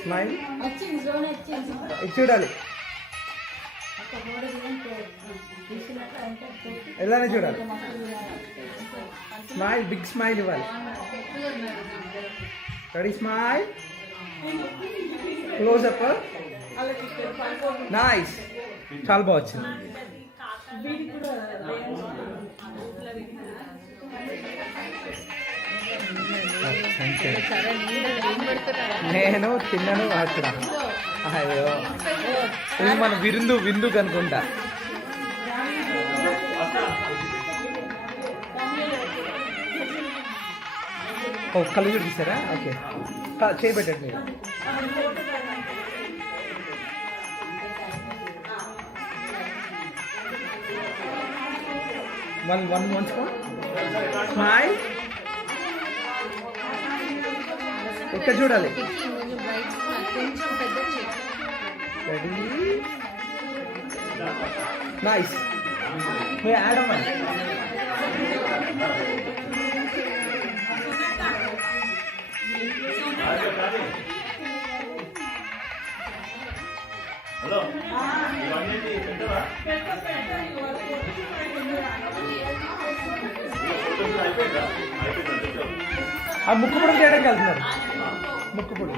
స్మైల్ వచ్చింది జోన్ వచ్చింది ఇది చూడాలి ఒక ఫోటో తీసినట్టు అంటే ఎలానే చూడాలి స్మైల్ బిగ్ స్మైల్ ఇవ్వాలి ready smile close up nice చాలా బాగా వచ్చింది థ్యాంక్ యూ సరే ఏం పెడుతున్నారా నేను తిన్నాను అక్కడ అయ్యో ఇది మన విందు కనుకుంటా ఓ కళ్ళు చూపిస్తారా ఓకే చేయబెట్టండి మీరు వన్ స్మైల్ ఇక్కడ చూడాలి పింకీ కొంచెం బ్రైట్ కొంచెం పెద్ద చెయ్యి రెడీ నైస్ మీరు యాడ్ అవ్వండి హలో ఇవన్నీ పెట్టవా అయిపోయిందా అయిపోయిందా ఆ ముక్కు పొడి చేయడానికి వెళ్తున్నారు ముక్కు పొడి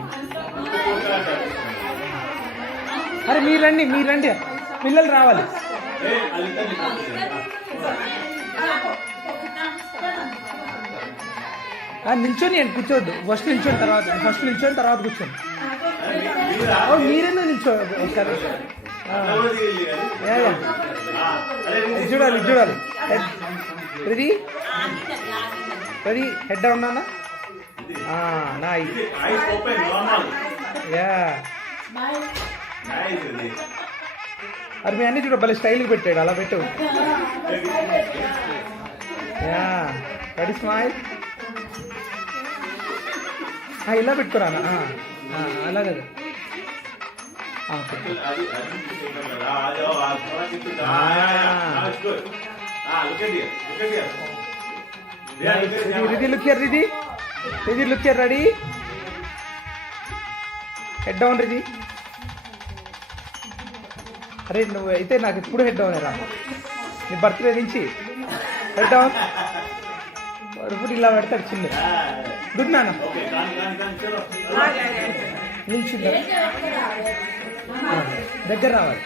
అరే మీరండి పిల్లలు రావాలి నిల్చొని అండి కూర్చోవద్దు ఫస్ట్ నిల్చొని తర్వాత కూర్చోండి మీరేనా నిల్చో ఒకసారి యా యా ఇది చూడాలి ఇది చూడాలి రెడీ రెడీ హెడ్ డౌన్ నాన్న నైస్ యా అది మీ అన్ని చూడ భలే స్టైల్కి పెట్టాడు అలా పెట్టు యా రెడీ స్మైల్ ఇలా పెట్టుకోరా అలాగే Ridhi look here Ridhi Ridhi look here ready head down Ridhi అరే నువ్వు అయితే నాకు ఎప్పుడు హెడ్ డౌన్ రా నీ బర్త్డే నుంచి హెడ్ డౌన్ ఇప్పుడు ఇలా పెడతాడు చిన్న గుడ్ నాన్న నిల్చుందా దగ్గర రావాలి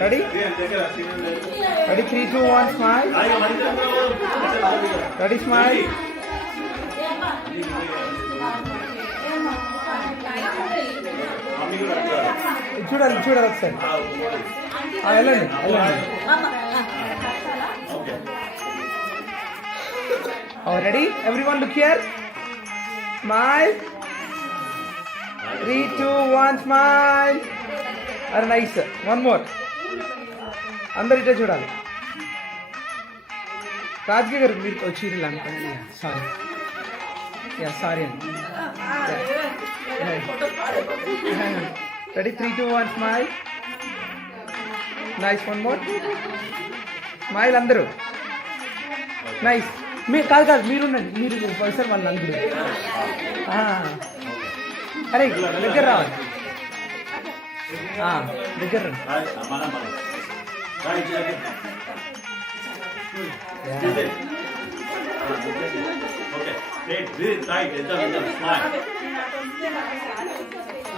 ready ready 3, 2, 1 smile ready smile చూడాలి చూడాలి ఒకసారి వెళ్ళండి వెళ్ళండి ready everyone look here smile 3, 2, 1 smile అరే నైస్ వన్ మోర్ అందరు ఇటే చూడాలి రాజకీయ గారు మీరు వచ్చి సారీ యా సారీ అండి ready 3, 2, 1 smile nice one more smile అందరూ నైస్ మీరు కాదు మీరుండండి మీరు సార్ వాళ్ళు నలుగురు అరే దగ్గర రావాలి దగ్గర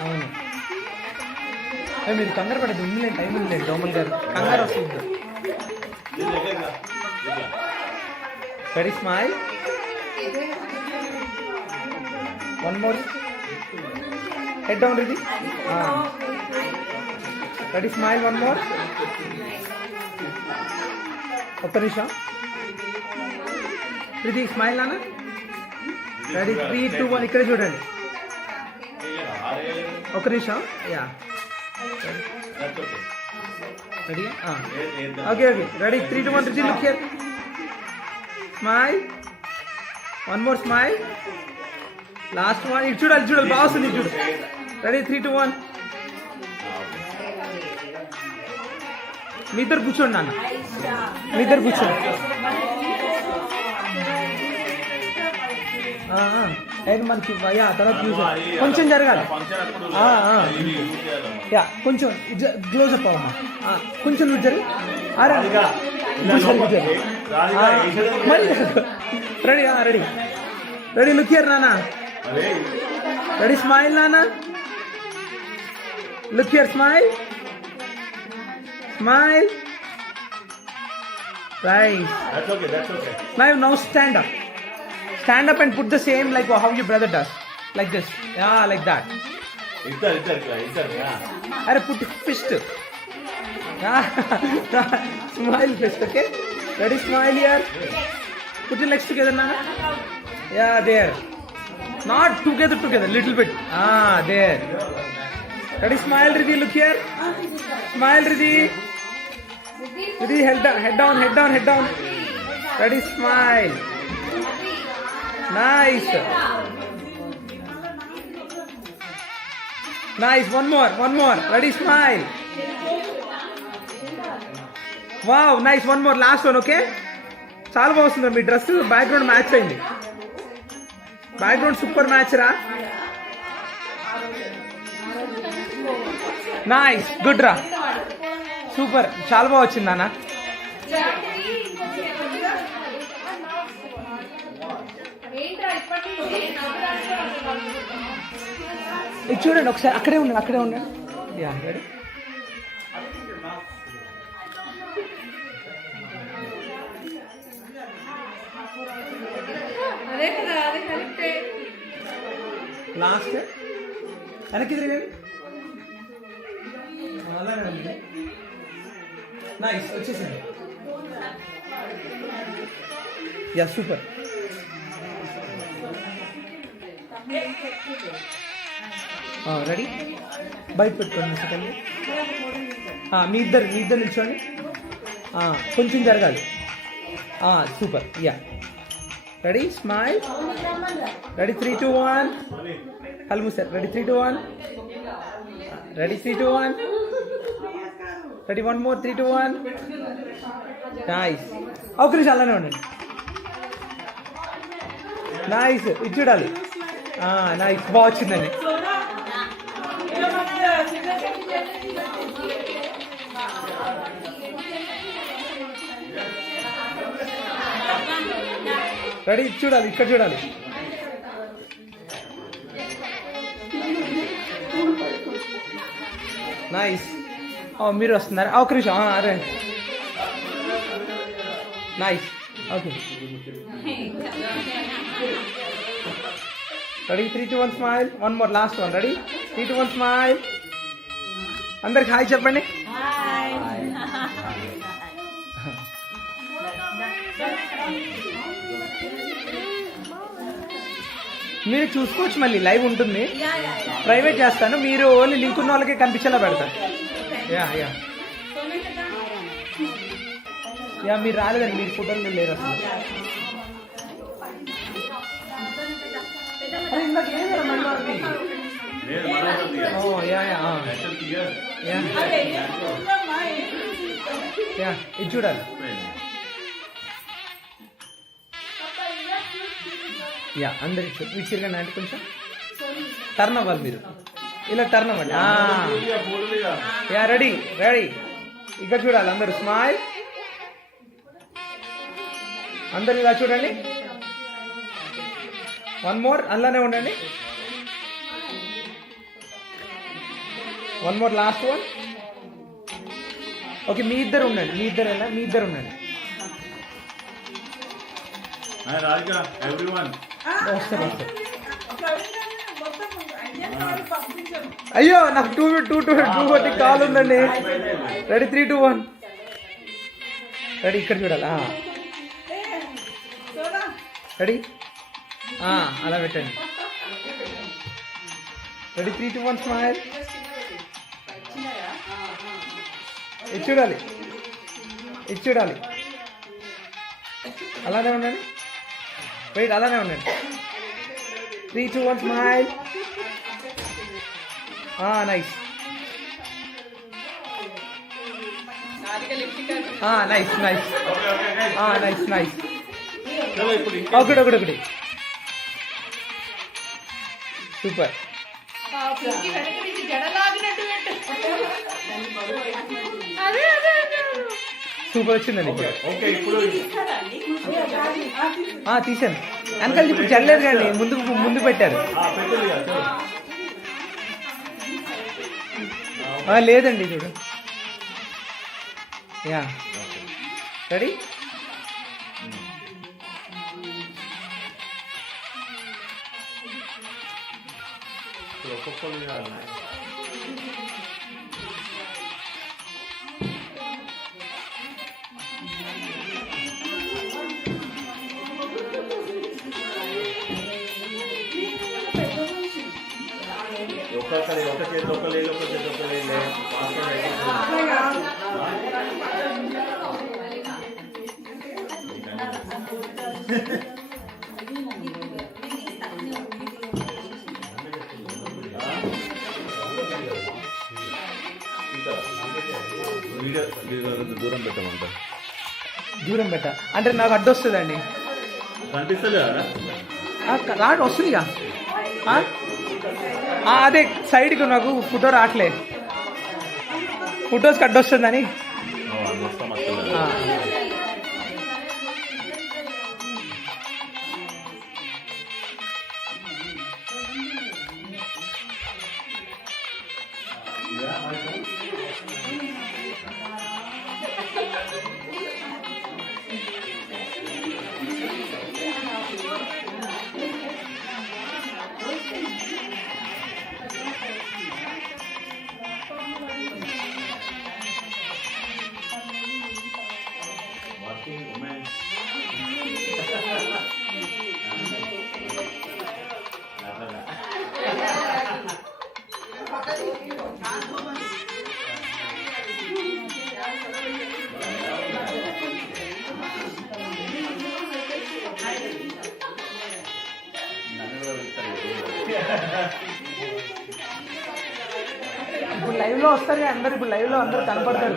అవును మీరు కంగారు పడదు ఉందిలేండి టైం ఉందిలేండి దోమల్ గారు కంగారు వస్తుంది ready smile one more head down ready ready smile one more ఒక్క నిమిషం రెడీ స్మైల్ నాన్న రెడీ 3, 2, 1 ఇక్కడ చూడండి ఒక్క నిమిషం yeah ready okay okay ready 3, 2, 1 ready look here smile one more smile last one ఇది చూడాలి చూడాలి బాగా వస్తుంది చూడు రెడీ 3, 2, 1 మీ ఇద్దరు కూర్చోండి నాన్న మీ ఇద్దరు కూర్చోండి మనకి యా తర్వాత కొంచెం జరగాలి యా కొంచెం గ్లోజ్ అప్ అవ్వమ్మా కొంచెం నువ్వు జరుగు ready ready ready look here నాన్న రెడీ స్మైల్ నాన్న look here smile smile right now stand up and put the same like how your brother does like this yeah like that are put fist smile fist okay ready smile here put your legs together nana yeah there not together little bit there ready smile Riddhi look here smile Riddhi head down ready smile nice one more ready smile wow nice one more last one okay చాలా బాగుంది మీ dress background match అయింది background super match రా nice good రా super చాలా బాగా వచ్చింది నాన్న ఇది చూడండి ఒకసారి అక్కడే ఉండండి యా రెడీ లాస్ట్ వెనక్కి తిరిగండి అలానే ఉంది. నైస్, వచ్చేసింది. Yeah super. రెడీ? బయట పెట్టుకోండి సెకండ్. మీ ఇద్దరు నిల్చోండి. కొంచెం జరగాలి. Super. Yeah ready? Smile. Ready? 3, 2, 1. కళ్ళు మూసారు. Ready? 3, 2, 1. Ready? 3, 2, 1. Ready? 1 more. 3, 2, 1. Nice. ఒక నిమిషం అలానే ఉండండి. నైస్. ఇది చూడాలి. నైస్, బాగా వచ్చిందండి. రెడీ? చూడాలి, ఇక్కడ చూడాలి. నైస్. మీరు వస్తున్నారా? ఒక నిమిషం. అరే nice. Okay ready? 3, 2, 1 smile. 1 more, last one. Ready? 3, 2, 1 smile. అందరికి హాయ్ చెప్పండి. మీరు చూసుకోవచ్చు, మళ్ళీ లైవ్ ఉంటుంది. ప్రైవేట్ చేస్తాను, మీరు ఓన్లీ లింక్ ఉన్న వాళ్ళకి కనిపించేలా పెడతాను. యా యా యా మీరు రాలేదండి, మీరు ఫోటోలు లేరు అసలు. ఇందాక ఏం కదా మనకి. ఇది చూడాలి. యా అందరి విచ్చిరగా అంటే కొంచెం టర్న్ అవ్వాలి. మీరు ఇలా టర్న్ అవ్వండి. Yeah ready? రెడీ? ఇక్కడ చూడాలి అందరు. స్మైల్. అందరు ఇలా చూడండి. 1 more, అలానే ఉండండి. 1 more, లాస్ట్ వన్. ఓకే, మీ ఇద్దరు ఉండండి. మీ ఇద్దరు ఉండండి. వస్తారు. అయ్యో, నాకు 2 కాల్ ఉందండి. రెడీ? 3, 2, 1. రెడీ? ఇక్కడ చూడాలి. రెడీ? అలా పెట్టండి. రెడీ? 3, 2, 1 స్మైల్. ఇది చూడాలి. అలానే ఉండండి. వెయిట్, అలానే ఉండండి. 3, 2, 1 స్మైల్. నైస్. నైస్. ఒకటి. సూపర్. సూపర్ వచ్చిందండి. తీసాను. వెనకాల ఇప్పుడు చల్లలేదు కానీ ముందు పెట్టారు. లేదండి చూడు. Yeah ready? ఒక చేతి ఒక లేదు. దూరం పెట్ట అంటే నాకు అడ్డొస్తుందండి. రాడు వస్తుందిగా. అదే సైడ్కి నాకు ఫోటో రావట్లే. ఫొటోస్కి అడ్డొస్తుందని. ఇప్పుడు లైవ్లో వస్తారు అందరు, ఇప్పుడు లైవ్లో అందరు కనపడతారు.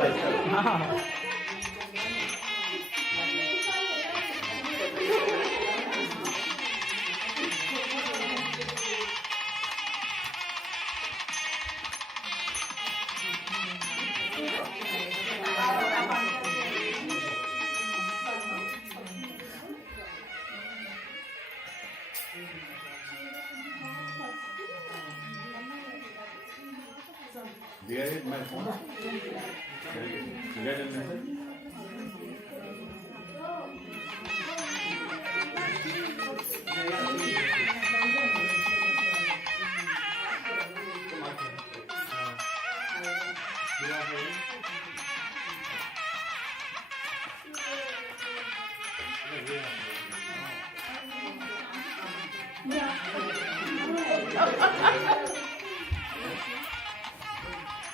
Where is my phone? You get a message?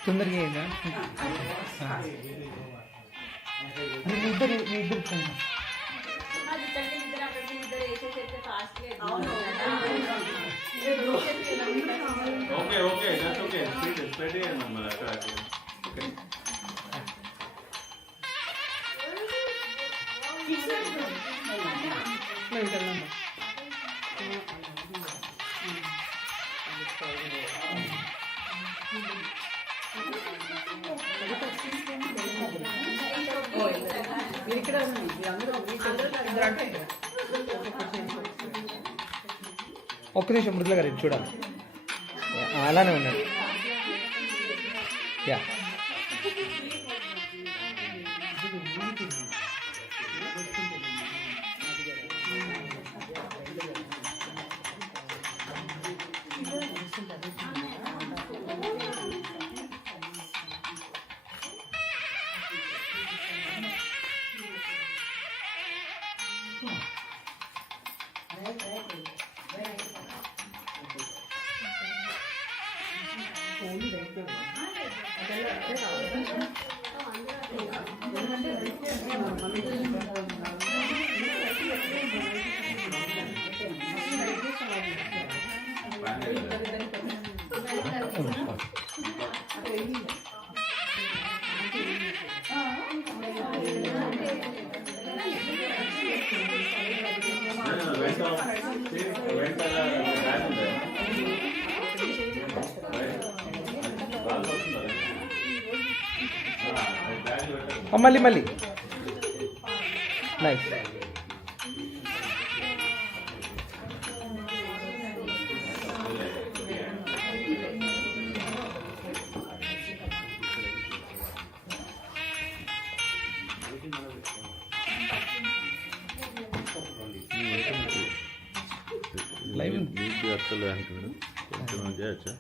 తొందరగా అయిందా? మీ ఇద్దరు Okay, that's okay. Spread it and okay. ఒక్క నిమిషం మృదుల గారు ఇది చూడాలి. అలానే ఉన్నాడు. యా మళ్ళీ నైస్. లైవ్ మీకు అర్థం అంటున్నాడు కొంచెం చేయొచ్చా?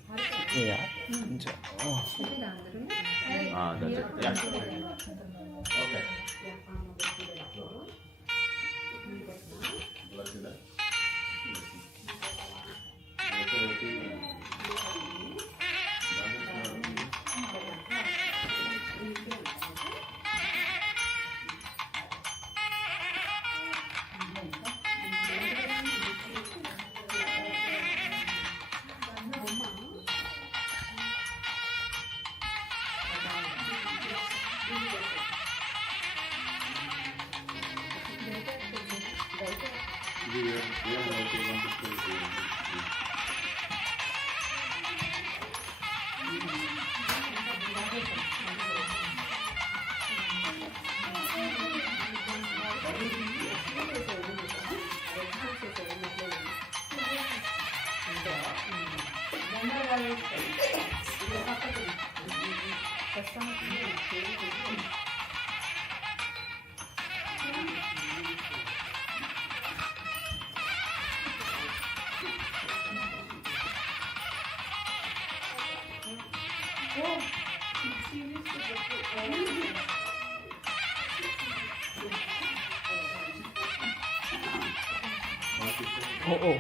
Oh.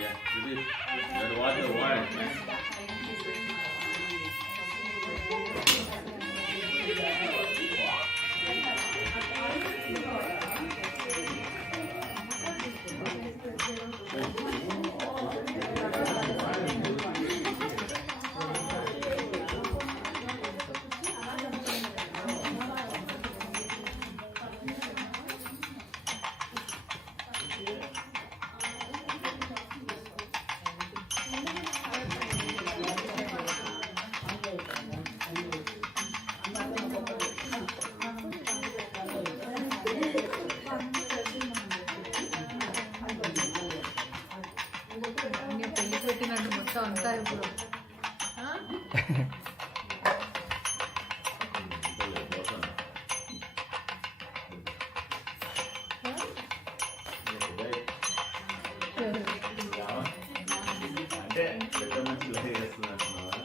Yeah. That water wide. పెట్టినట్టు మొత్తం అంతా ఇప్పుడు ఆ? అంటే పెద్ద మనుషులు చేస్తున్నట్టున్నావా?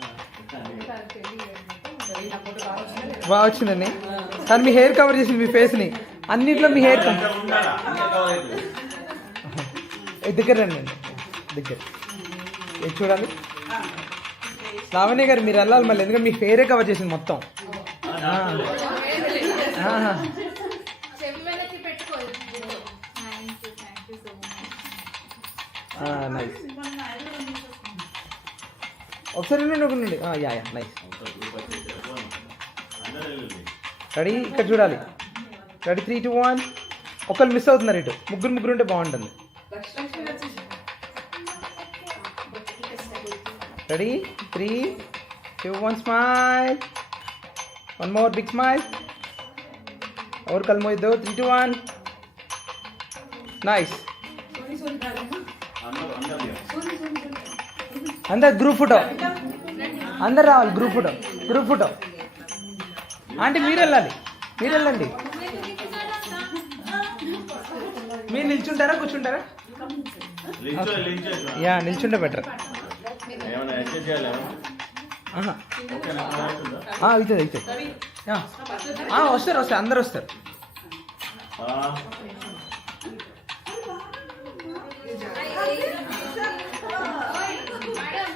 బాగా వచ్చిందండి కానీ మీ హెయిర్ కవర్ చేసింది మీ ఫేస్ని అన్నిట్లో మీ హెయిర్ అంతా ఉండాలా? అంతా cover అవుతుంది. దగ్గర రండి దగ్గర ఇది చూడాలి లావణ్య గారు మీరు వెళ్ళాలి మళ్ళీ ఎందుకంటే మీ హెయిరే కవర్ చేసింది మొత్తం చెవులకి పెట్టుకో thank you so much. Nice ఒకసారి ఉండండి యా నైస్ అందరూ వెళ్ళండి. రెడీ ఇక్కడ చూడాలి రెడీ 3, 2, 1 ఒకళ్ళు మిస్ అవుతున్నారు ఇటు ముగ్గురు ఉంటే బాగుంటుంది ready 3, 2, 1 smile one more big smile और कल मोई दो 3, 2, 1 नाइस अंदर ग्रुप फोटो అందరు రావాలి గ్రూప్ ఫోటో ఆంటీ మీరు వెళ్ళాలి మీరు నిల్చుంటారా కూర్చుంటారా లించో. యా నిల్చుంటే బెటర్ ఏమైనా ఎక్సైజ్ చేయాలేమో? ఓకేనా? అవుతుందా? అవుతుంది వస్తారు అందరు వస్తారు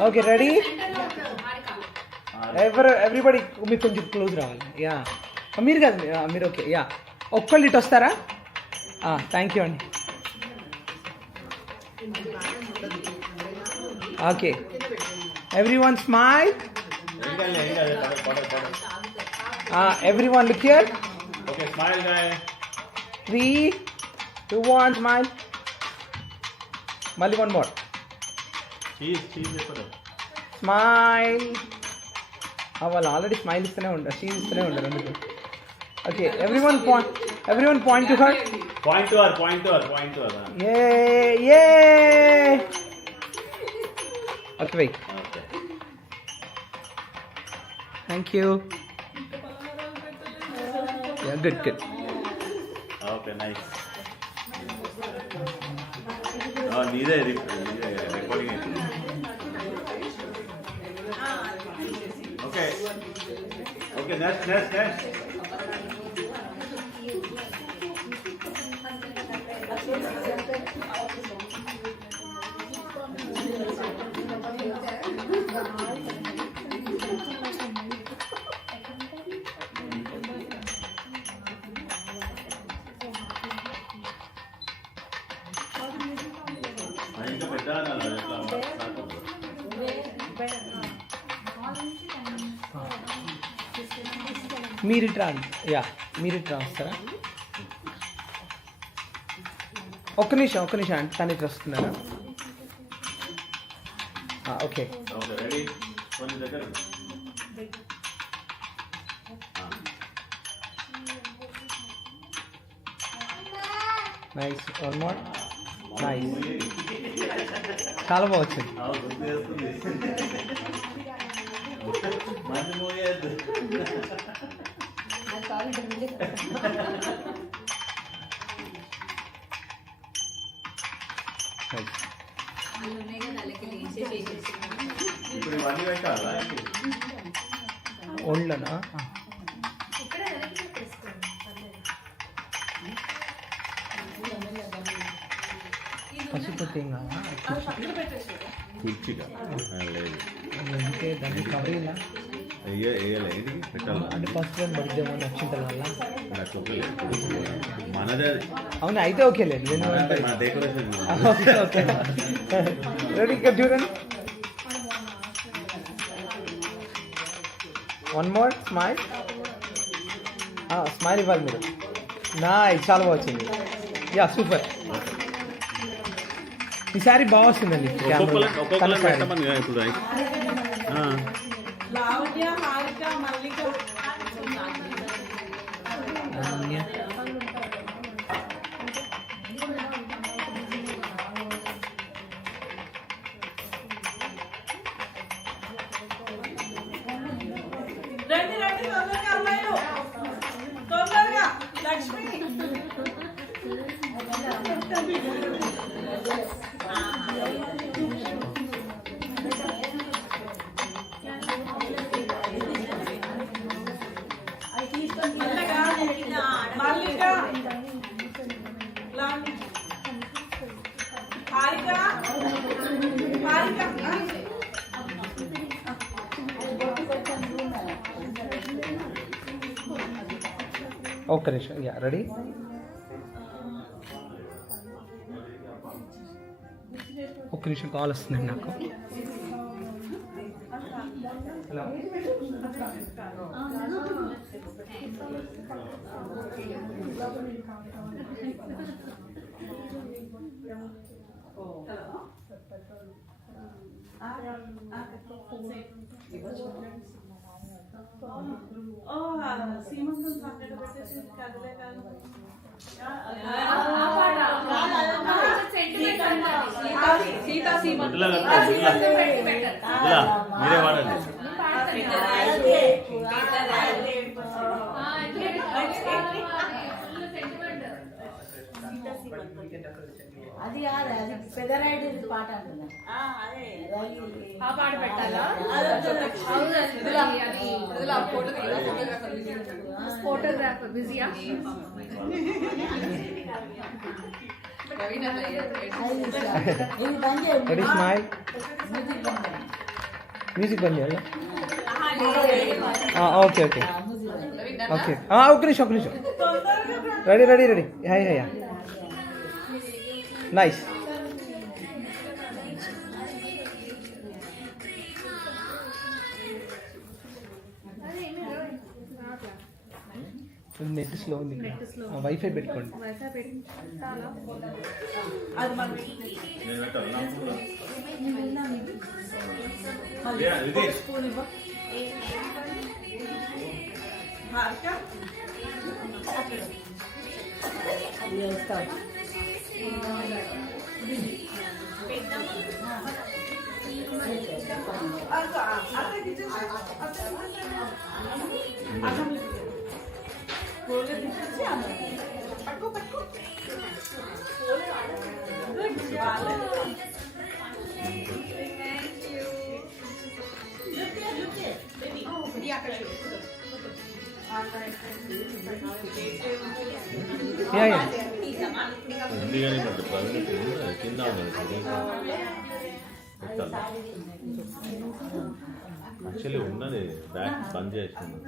ఓకే రెడీ ఎవ్రీబడి మీకు కొంచెం క్లోజ్ రావాలి యా మీరు కాదు మీరు ఓకే యా ఒక్కళ్ళు ఇటు వస్తారా థ్యాంక్ యూ అండి okay everyone smile everyone look here okay smile guy 3, 2, 1 smile మళ్ళీ వన్ మోర్ చీజ్ ఎక్కడ? స్మైల్ వాళ్ళు ఆల్రెడీ స్మైల్ ఇస్తూనే ఉంటారు చీజ్ ఇస్తూనే ఉంటారు అందుకు okay everyone point to her point to her. ఏ okay wait okay. Thank you good okay nice. నీదే రికార్డింగ్ అయిపోయింది. ఓకే నెక్స్ట్ ఇంకా పెద్ద మీరు ఇట్లా మీరు ఇట్లా వస్తారా ఒక్క నిమిషం అంటే తను ఇట్లా వస్తున్నారా ఓకే ఓకే రెడీ కొంచెం దగ్గర నైస్ వన్ మోర్ నైస్ చాలా బాగా వచ్చింది మంచి మూవీ అయితే అందులోనే కదా అలాగే చేసేసి ఇప్పుడు ఇవన్నీ పెట్టాలా? ఒళ్ళనా ఇక్కడ అలాగే పెట్టేసుకోండి పసుపతి కుర్చీగా లేదు అందుకే దాన్ని కవర్ ఇలా వేయలే ఏంటికి పెట్టాలా? అంటే ఫస్ట్ టైం పడిద్దామో నచ్చింతల వల్ల నాకు ఓకేలే. మనదే అది. అవును అయితే ఓకేలేదు మనదే మన డెకరేషన్ ఓకే ఓకే రెడీ ఇక్కడ చూడండి వన్ మోర్ స్మైల్ స్మైల్ ఇవ్వాలి మీరు చాలా బాగా వచ్చింది సూపర్ ఈ సారీ బాగా వస్తుందండి ఒక్కొక్కరు పెట్టమని కదా ఇప్పుడు లావణ్య హారిక మల్లిక ఒక్క నిమిషం. Yeah ready. ఒక్క నిమిషం కాల్ వస్తుందండి నాకు. హలో. సీమంతం సంగతి పెట్టేసి కదిలే కాదు. మీరే వాడండి. అది కాదు, అది పెదరాయుడు పాట అంటున్నా. ఆ పాట పెట్టాలా? ఫోటోగ్రాఫర్ బిజీయా? ఇది బంద్ చేయాలి. Ready smile. మ్యూజిక్ బంద్ చేయాలి. Okay okay okay. ఒక్క నిమిషం ఒక్క నిమిషం. Ready ready ready. Hi hi. Nice. Net slow ఉంది. వైఫై పెట్టుకోండి. ఉంది కానీ కింద యాక్చువల్లీ ఉన్నది బ్యాక్ బంద్ చేసింది.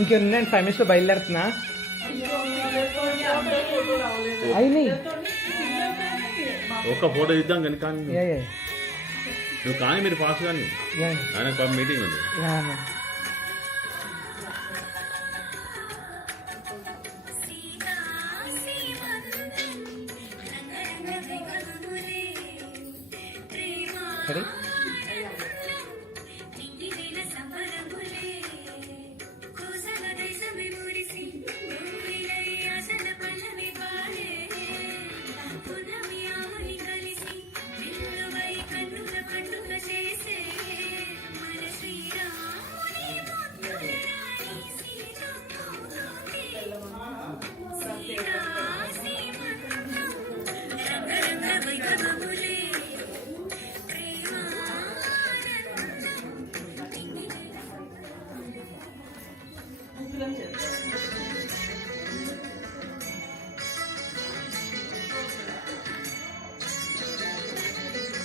ఇంకెన్నాయండి? 5 minutes బయలుదేరుతున్నా. అయినాయి. ఒక్క ఫోటో ఇద్దాం కానీ కానీ నువ్వు కానీ మీరు ఫాస్ట్ కానీ ఆయన మీటింగ్ ఉంది. రెడీ.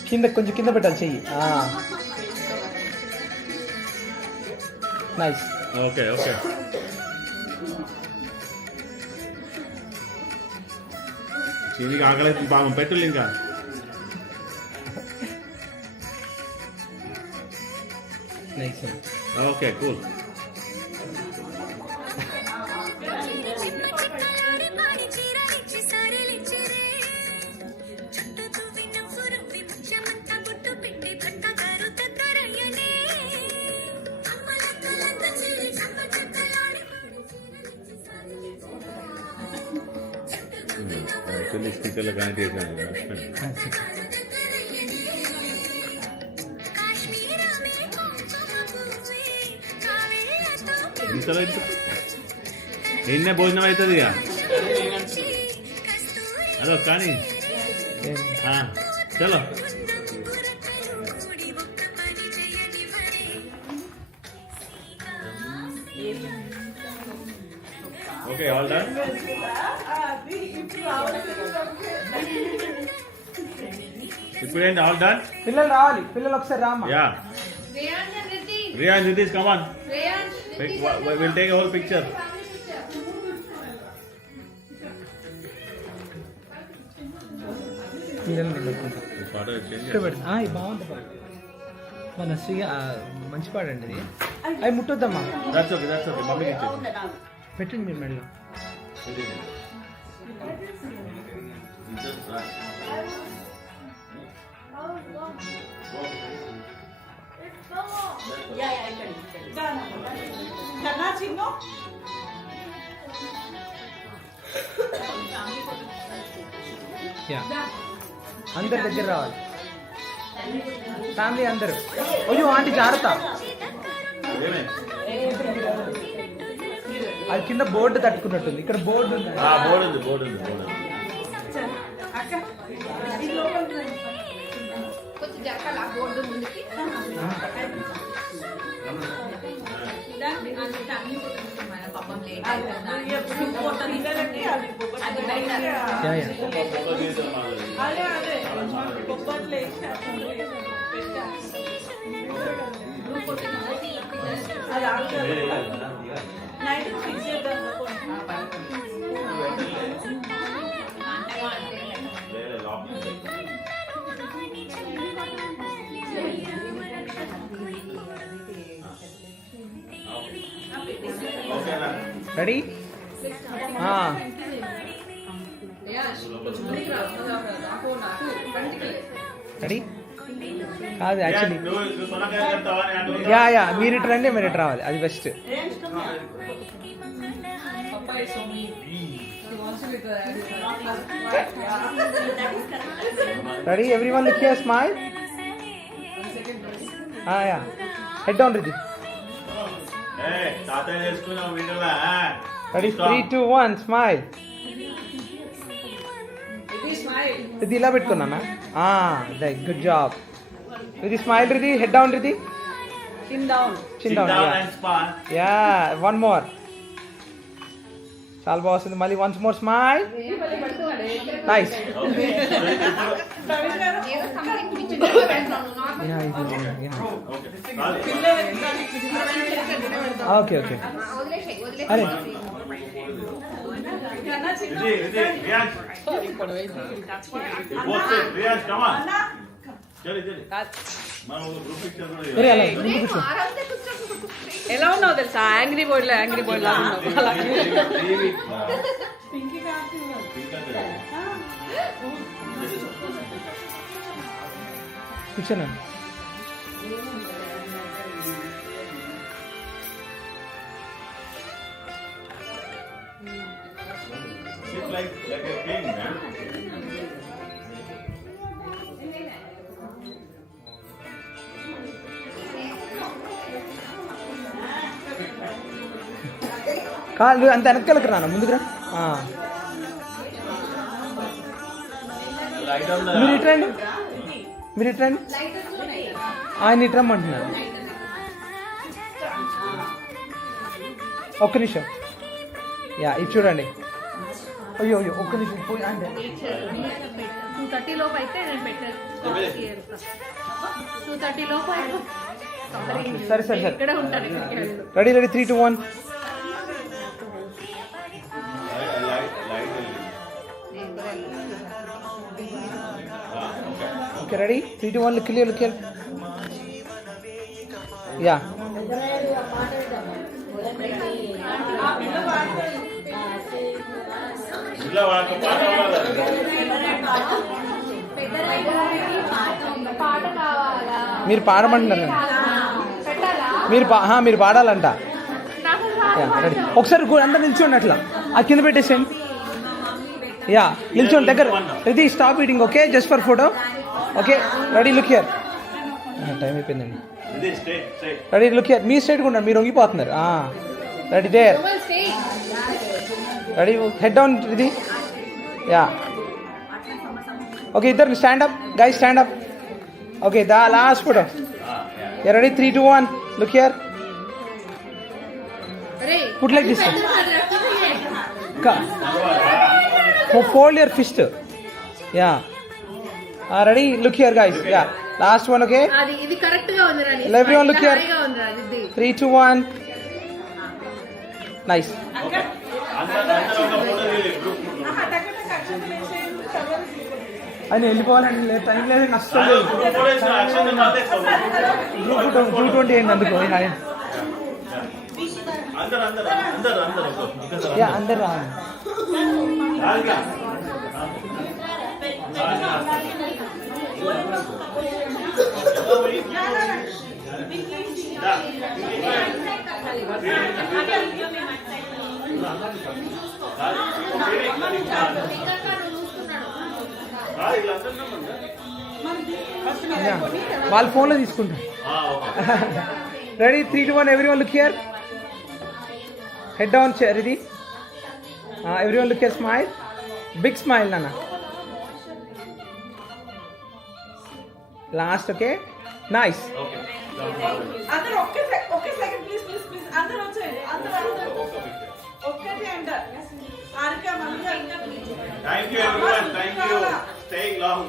కింద కొంచెం కింద పెట్టాలి చెయ్యి. నైస్. Okay okay. ఇది ఆకలి బాగా పెట్టు ఇంకా. నైస్. Okay cool. యాక్చువల్లీ స్పీకర్లో కనెక్ట్ చేశాను ఇంతలో ఎన్నే భోజనం అవుతుంది ఇక అదో కానీ చలో ఓకే ఆల్ డన్ ఇప్పుడేంటి ఆల్ డన్ పిల్లలు రావాలి, పిల్లలు ఒకసారి రామా. Yeah Reyansh and Riddhi. Riyan this come on Reyansh, Riddhi. Will take a whole picture పిల్లలు నిలబడుకుంటా. ఫోటో చేంజ్ ఇది బాగుంది పాట. మన శ్రీ మంచి పాడండి ఇది. అవి ముట్టొద్దమ్మా, దట్స్ ఓకే మమ్మీకి ఇచ్చేసి పెట్టండి మీరు మెడలో. కన్నా చిన్న యా, అందరి దగ్గర రావాలి, ఫ్యామిలీ అందరు. అయ్యో ఆంటీ జాగ్రత్త, అది కింద బోర్డు తట్టుకున్నట్టుంది. ఇక్కడ బోర్డు ఉంది. బోర్డు ఉంది కొంచెం జరగాలి ఆ బోర్డు ముందుకి. ఫ్యామిలీ ఫోటో మన పాపం లేట్ అదే బొబ్బట్లు నైట్ ఫిక్స్ చేద్దాం. రెడీ? రెడీ కాదు యాక్చువల్లీ. యా మీరు ఇటు రండి, మీరు ఇటు రావాలి, అది best. Ready everyone, look here, smile. Yeah, head down Riddhi. Ready 3, 2, 1 smile. ఇది ఇలా పెట్టుకున్నానా? Good job. ఇది smile Riddhi, head down Riddhi, chin down. Yeah, one more. చాలా బాగా వస్తుంది. మళ్ళీ once more smile. Nice. Okay okay. అరే ఎలా ఉన్నావు తెలుసా? యాంగ్రీ బోర్డ్ లాగా ఉన్నావు. కూర్చోనా? like a king, man. కాదు అంత వెనకాలకు రానా, ముందుకు రా. మీరు ఇట్రండి, మీరు ఇట్రండి. ఆయన ఇట్రమ్మంటున్నారు. ఒక్క నిమిషం. యా, ఇది చూడండి. అయ్యో అయ్యో, ఒక్క నిమిషం పోయి అంటే 2:30 లోపు అయితే నేను పెట్టాను. 2:30 లోపు అయితే సరే సరే సరే. ఇక్కడే ఉంటాను. Ready ready 3, 2, 1. Okay ready 3, 2, 1 clear clear. Yeah, మీరు పాడమంటున్నారు, మీరు పాడాలంట. Yeah ready. ఒకసారి అందరు నిల్చోండి, అట్లా ఆ కింద పెట్టేసేయండి. యా నిల్చోండి దగ్గర. Riddhi stop eating, okay, just for photo. Okay ready, look here. Time అయిపోయిందండి. ఇది straight straight. Ready, look here. మీ స్ట్రైట్గా ఉన్నారు, మీరు వంగిపోతున్నారు. Ready there. Ready, head down Riddhi. Yeah okay, ఇద్దరు stand up guys, stand up. Okay దా last photo. Yeah ready, 3, 2, 1 look here. Put like this. Fold your fist. Yeah. Ready? Look here, guys. Yeah. Last one, okay? ఇది correct గా ఉంది రాని. Everyone look here. 3, 2, 1. Nice. అందరూ ఒక photo తీయాలి group. అని వెళ్ళిపోవాలండి, లేదు టైం లేదు, నష్టం లేదు. గ్రూప్ ఫోటో ఇచ్చిన యాక్షన్ మాత్రం గ్రూప్ 220 అయింది అందుకు. అందరూ అందరూ అందరూ అందరూ ఒకసారి యా అందరు రావాలి. రాలిగా Yeah. వాళ్ళ ఫోన్లో తీసుకుంటాం. Ready, 3, 2, 1 everyone look here. Head down Ridhi. Everyone look here, smile, big smile నాన్న. Last, okay nice. అందరూ ఒకే సెకండ్ ప్లీజ్ ప్లీజ్ ప్లీజ్ అందరూ వచ్చేయండి. అందరూ ఒక్కటే అంటారు. ఆరిక మనగా thank you everyone, thank you staying long.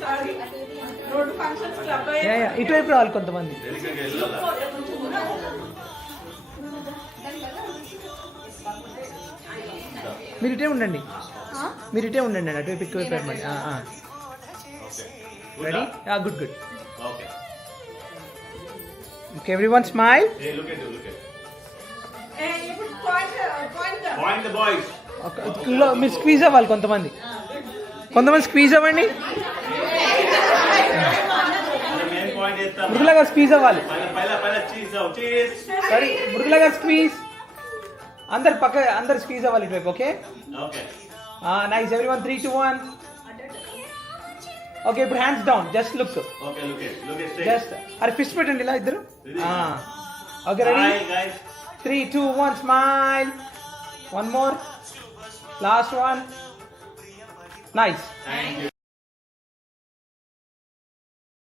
Sorry road functions club yeah yeah ఇటువైపు రావాలి కొంతమంది. డెలికేట్గా వెళ్ళాలా? మీరు ఇటే ఉండండి, మీరు ఇటే ఉండండి అండి, అటువైపు ఎక్కువ పెట్టండి. Ready, good good. Okay okay everyone smile. A look at look at ఇప్పుడు పాయింట్ పాయింట్ ద బాయ్స్. మీరు స్క్వీజ్ అవ్వాలి, కొంతమంది స్క్వీజ్ అవ్వండి. మెయిన్ పాయింట్ చేస్తాం. మృదులాగా స్క్వీజ్ అవ్వాలి. పైన చీజ్ ఆవు చీజ్. రెడీ, మృదులాగా స్క్వీజ్. అందరు స్క్వీజ్ అవ్వాలి ఇటువైపు. Okay okay nice everyone, 3, 2, 1. Okay ఇప్పుడు hands down, just look. Okay look at straight. Just అరే ఫిస్ట్ పెట్టండి ఇలా ఇద్దరు. Okay ready, hi guys. 3, 2, 1 smile. One more, last one. Nice. Thank you.